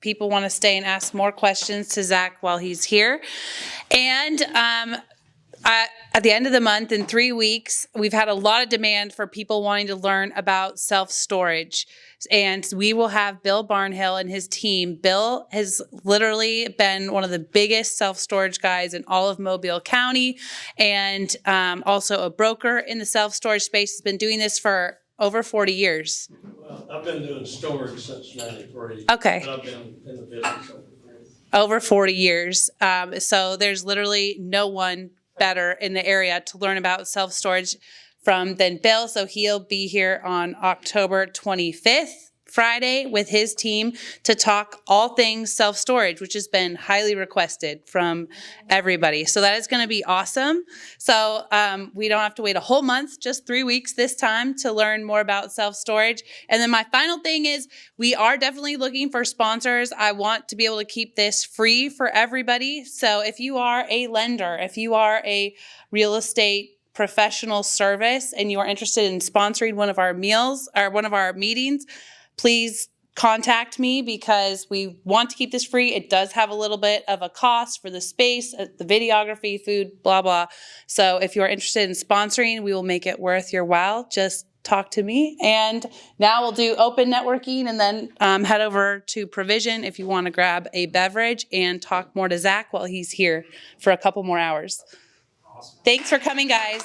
people want to stay and ask more questions to Zach while he's here. And at the end of the month, in 3 weeks, we've had a lot of demand for people wanting to learn about self-storage. And we will have Bill Barnhill and his team. Bill has literally been one of the biggest self-storage guys in all of Mobile County, and also a broker in the self-storage space. Has been doing this for over 40 years. Well, I've been doing storage since '93. Okay. But I've been in the business Over 40 years. So there's literally no one better in the area to learn about self-storage than Bill. So he'll be here on October 25th, Friday, with his team to talk all things self-storage, which has been highly requested from everybody. So that is going to be awesome. So we don't have to wait a whole month, just 3 weeks this time to learn more about self-storage. And then my final thing is we are definitely looking for sponsors. I want to be able to keep this free for everybody. So if you are a lender, if you are a real estate professional service and you are interested in sponsoring one of our meals or one of our meetings, please contact me because we want to keep this free. It does have a little bit of a cost for the space, the videography, food, blah, blah. So if you're interested in sponsoring, we will make it worth your while. Just talk to me. And now we'll do open networking and then head over to Provision if you want to grab a beverage and talk more to Zach while he's here for a couple more hours. Awesome. Thanks for coming, guys.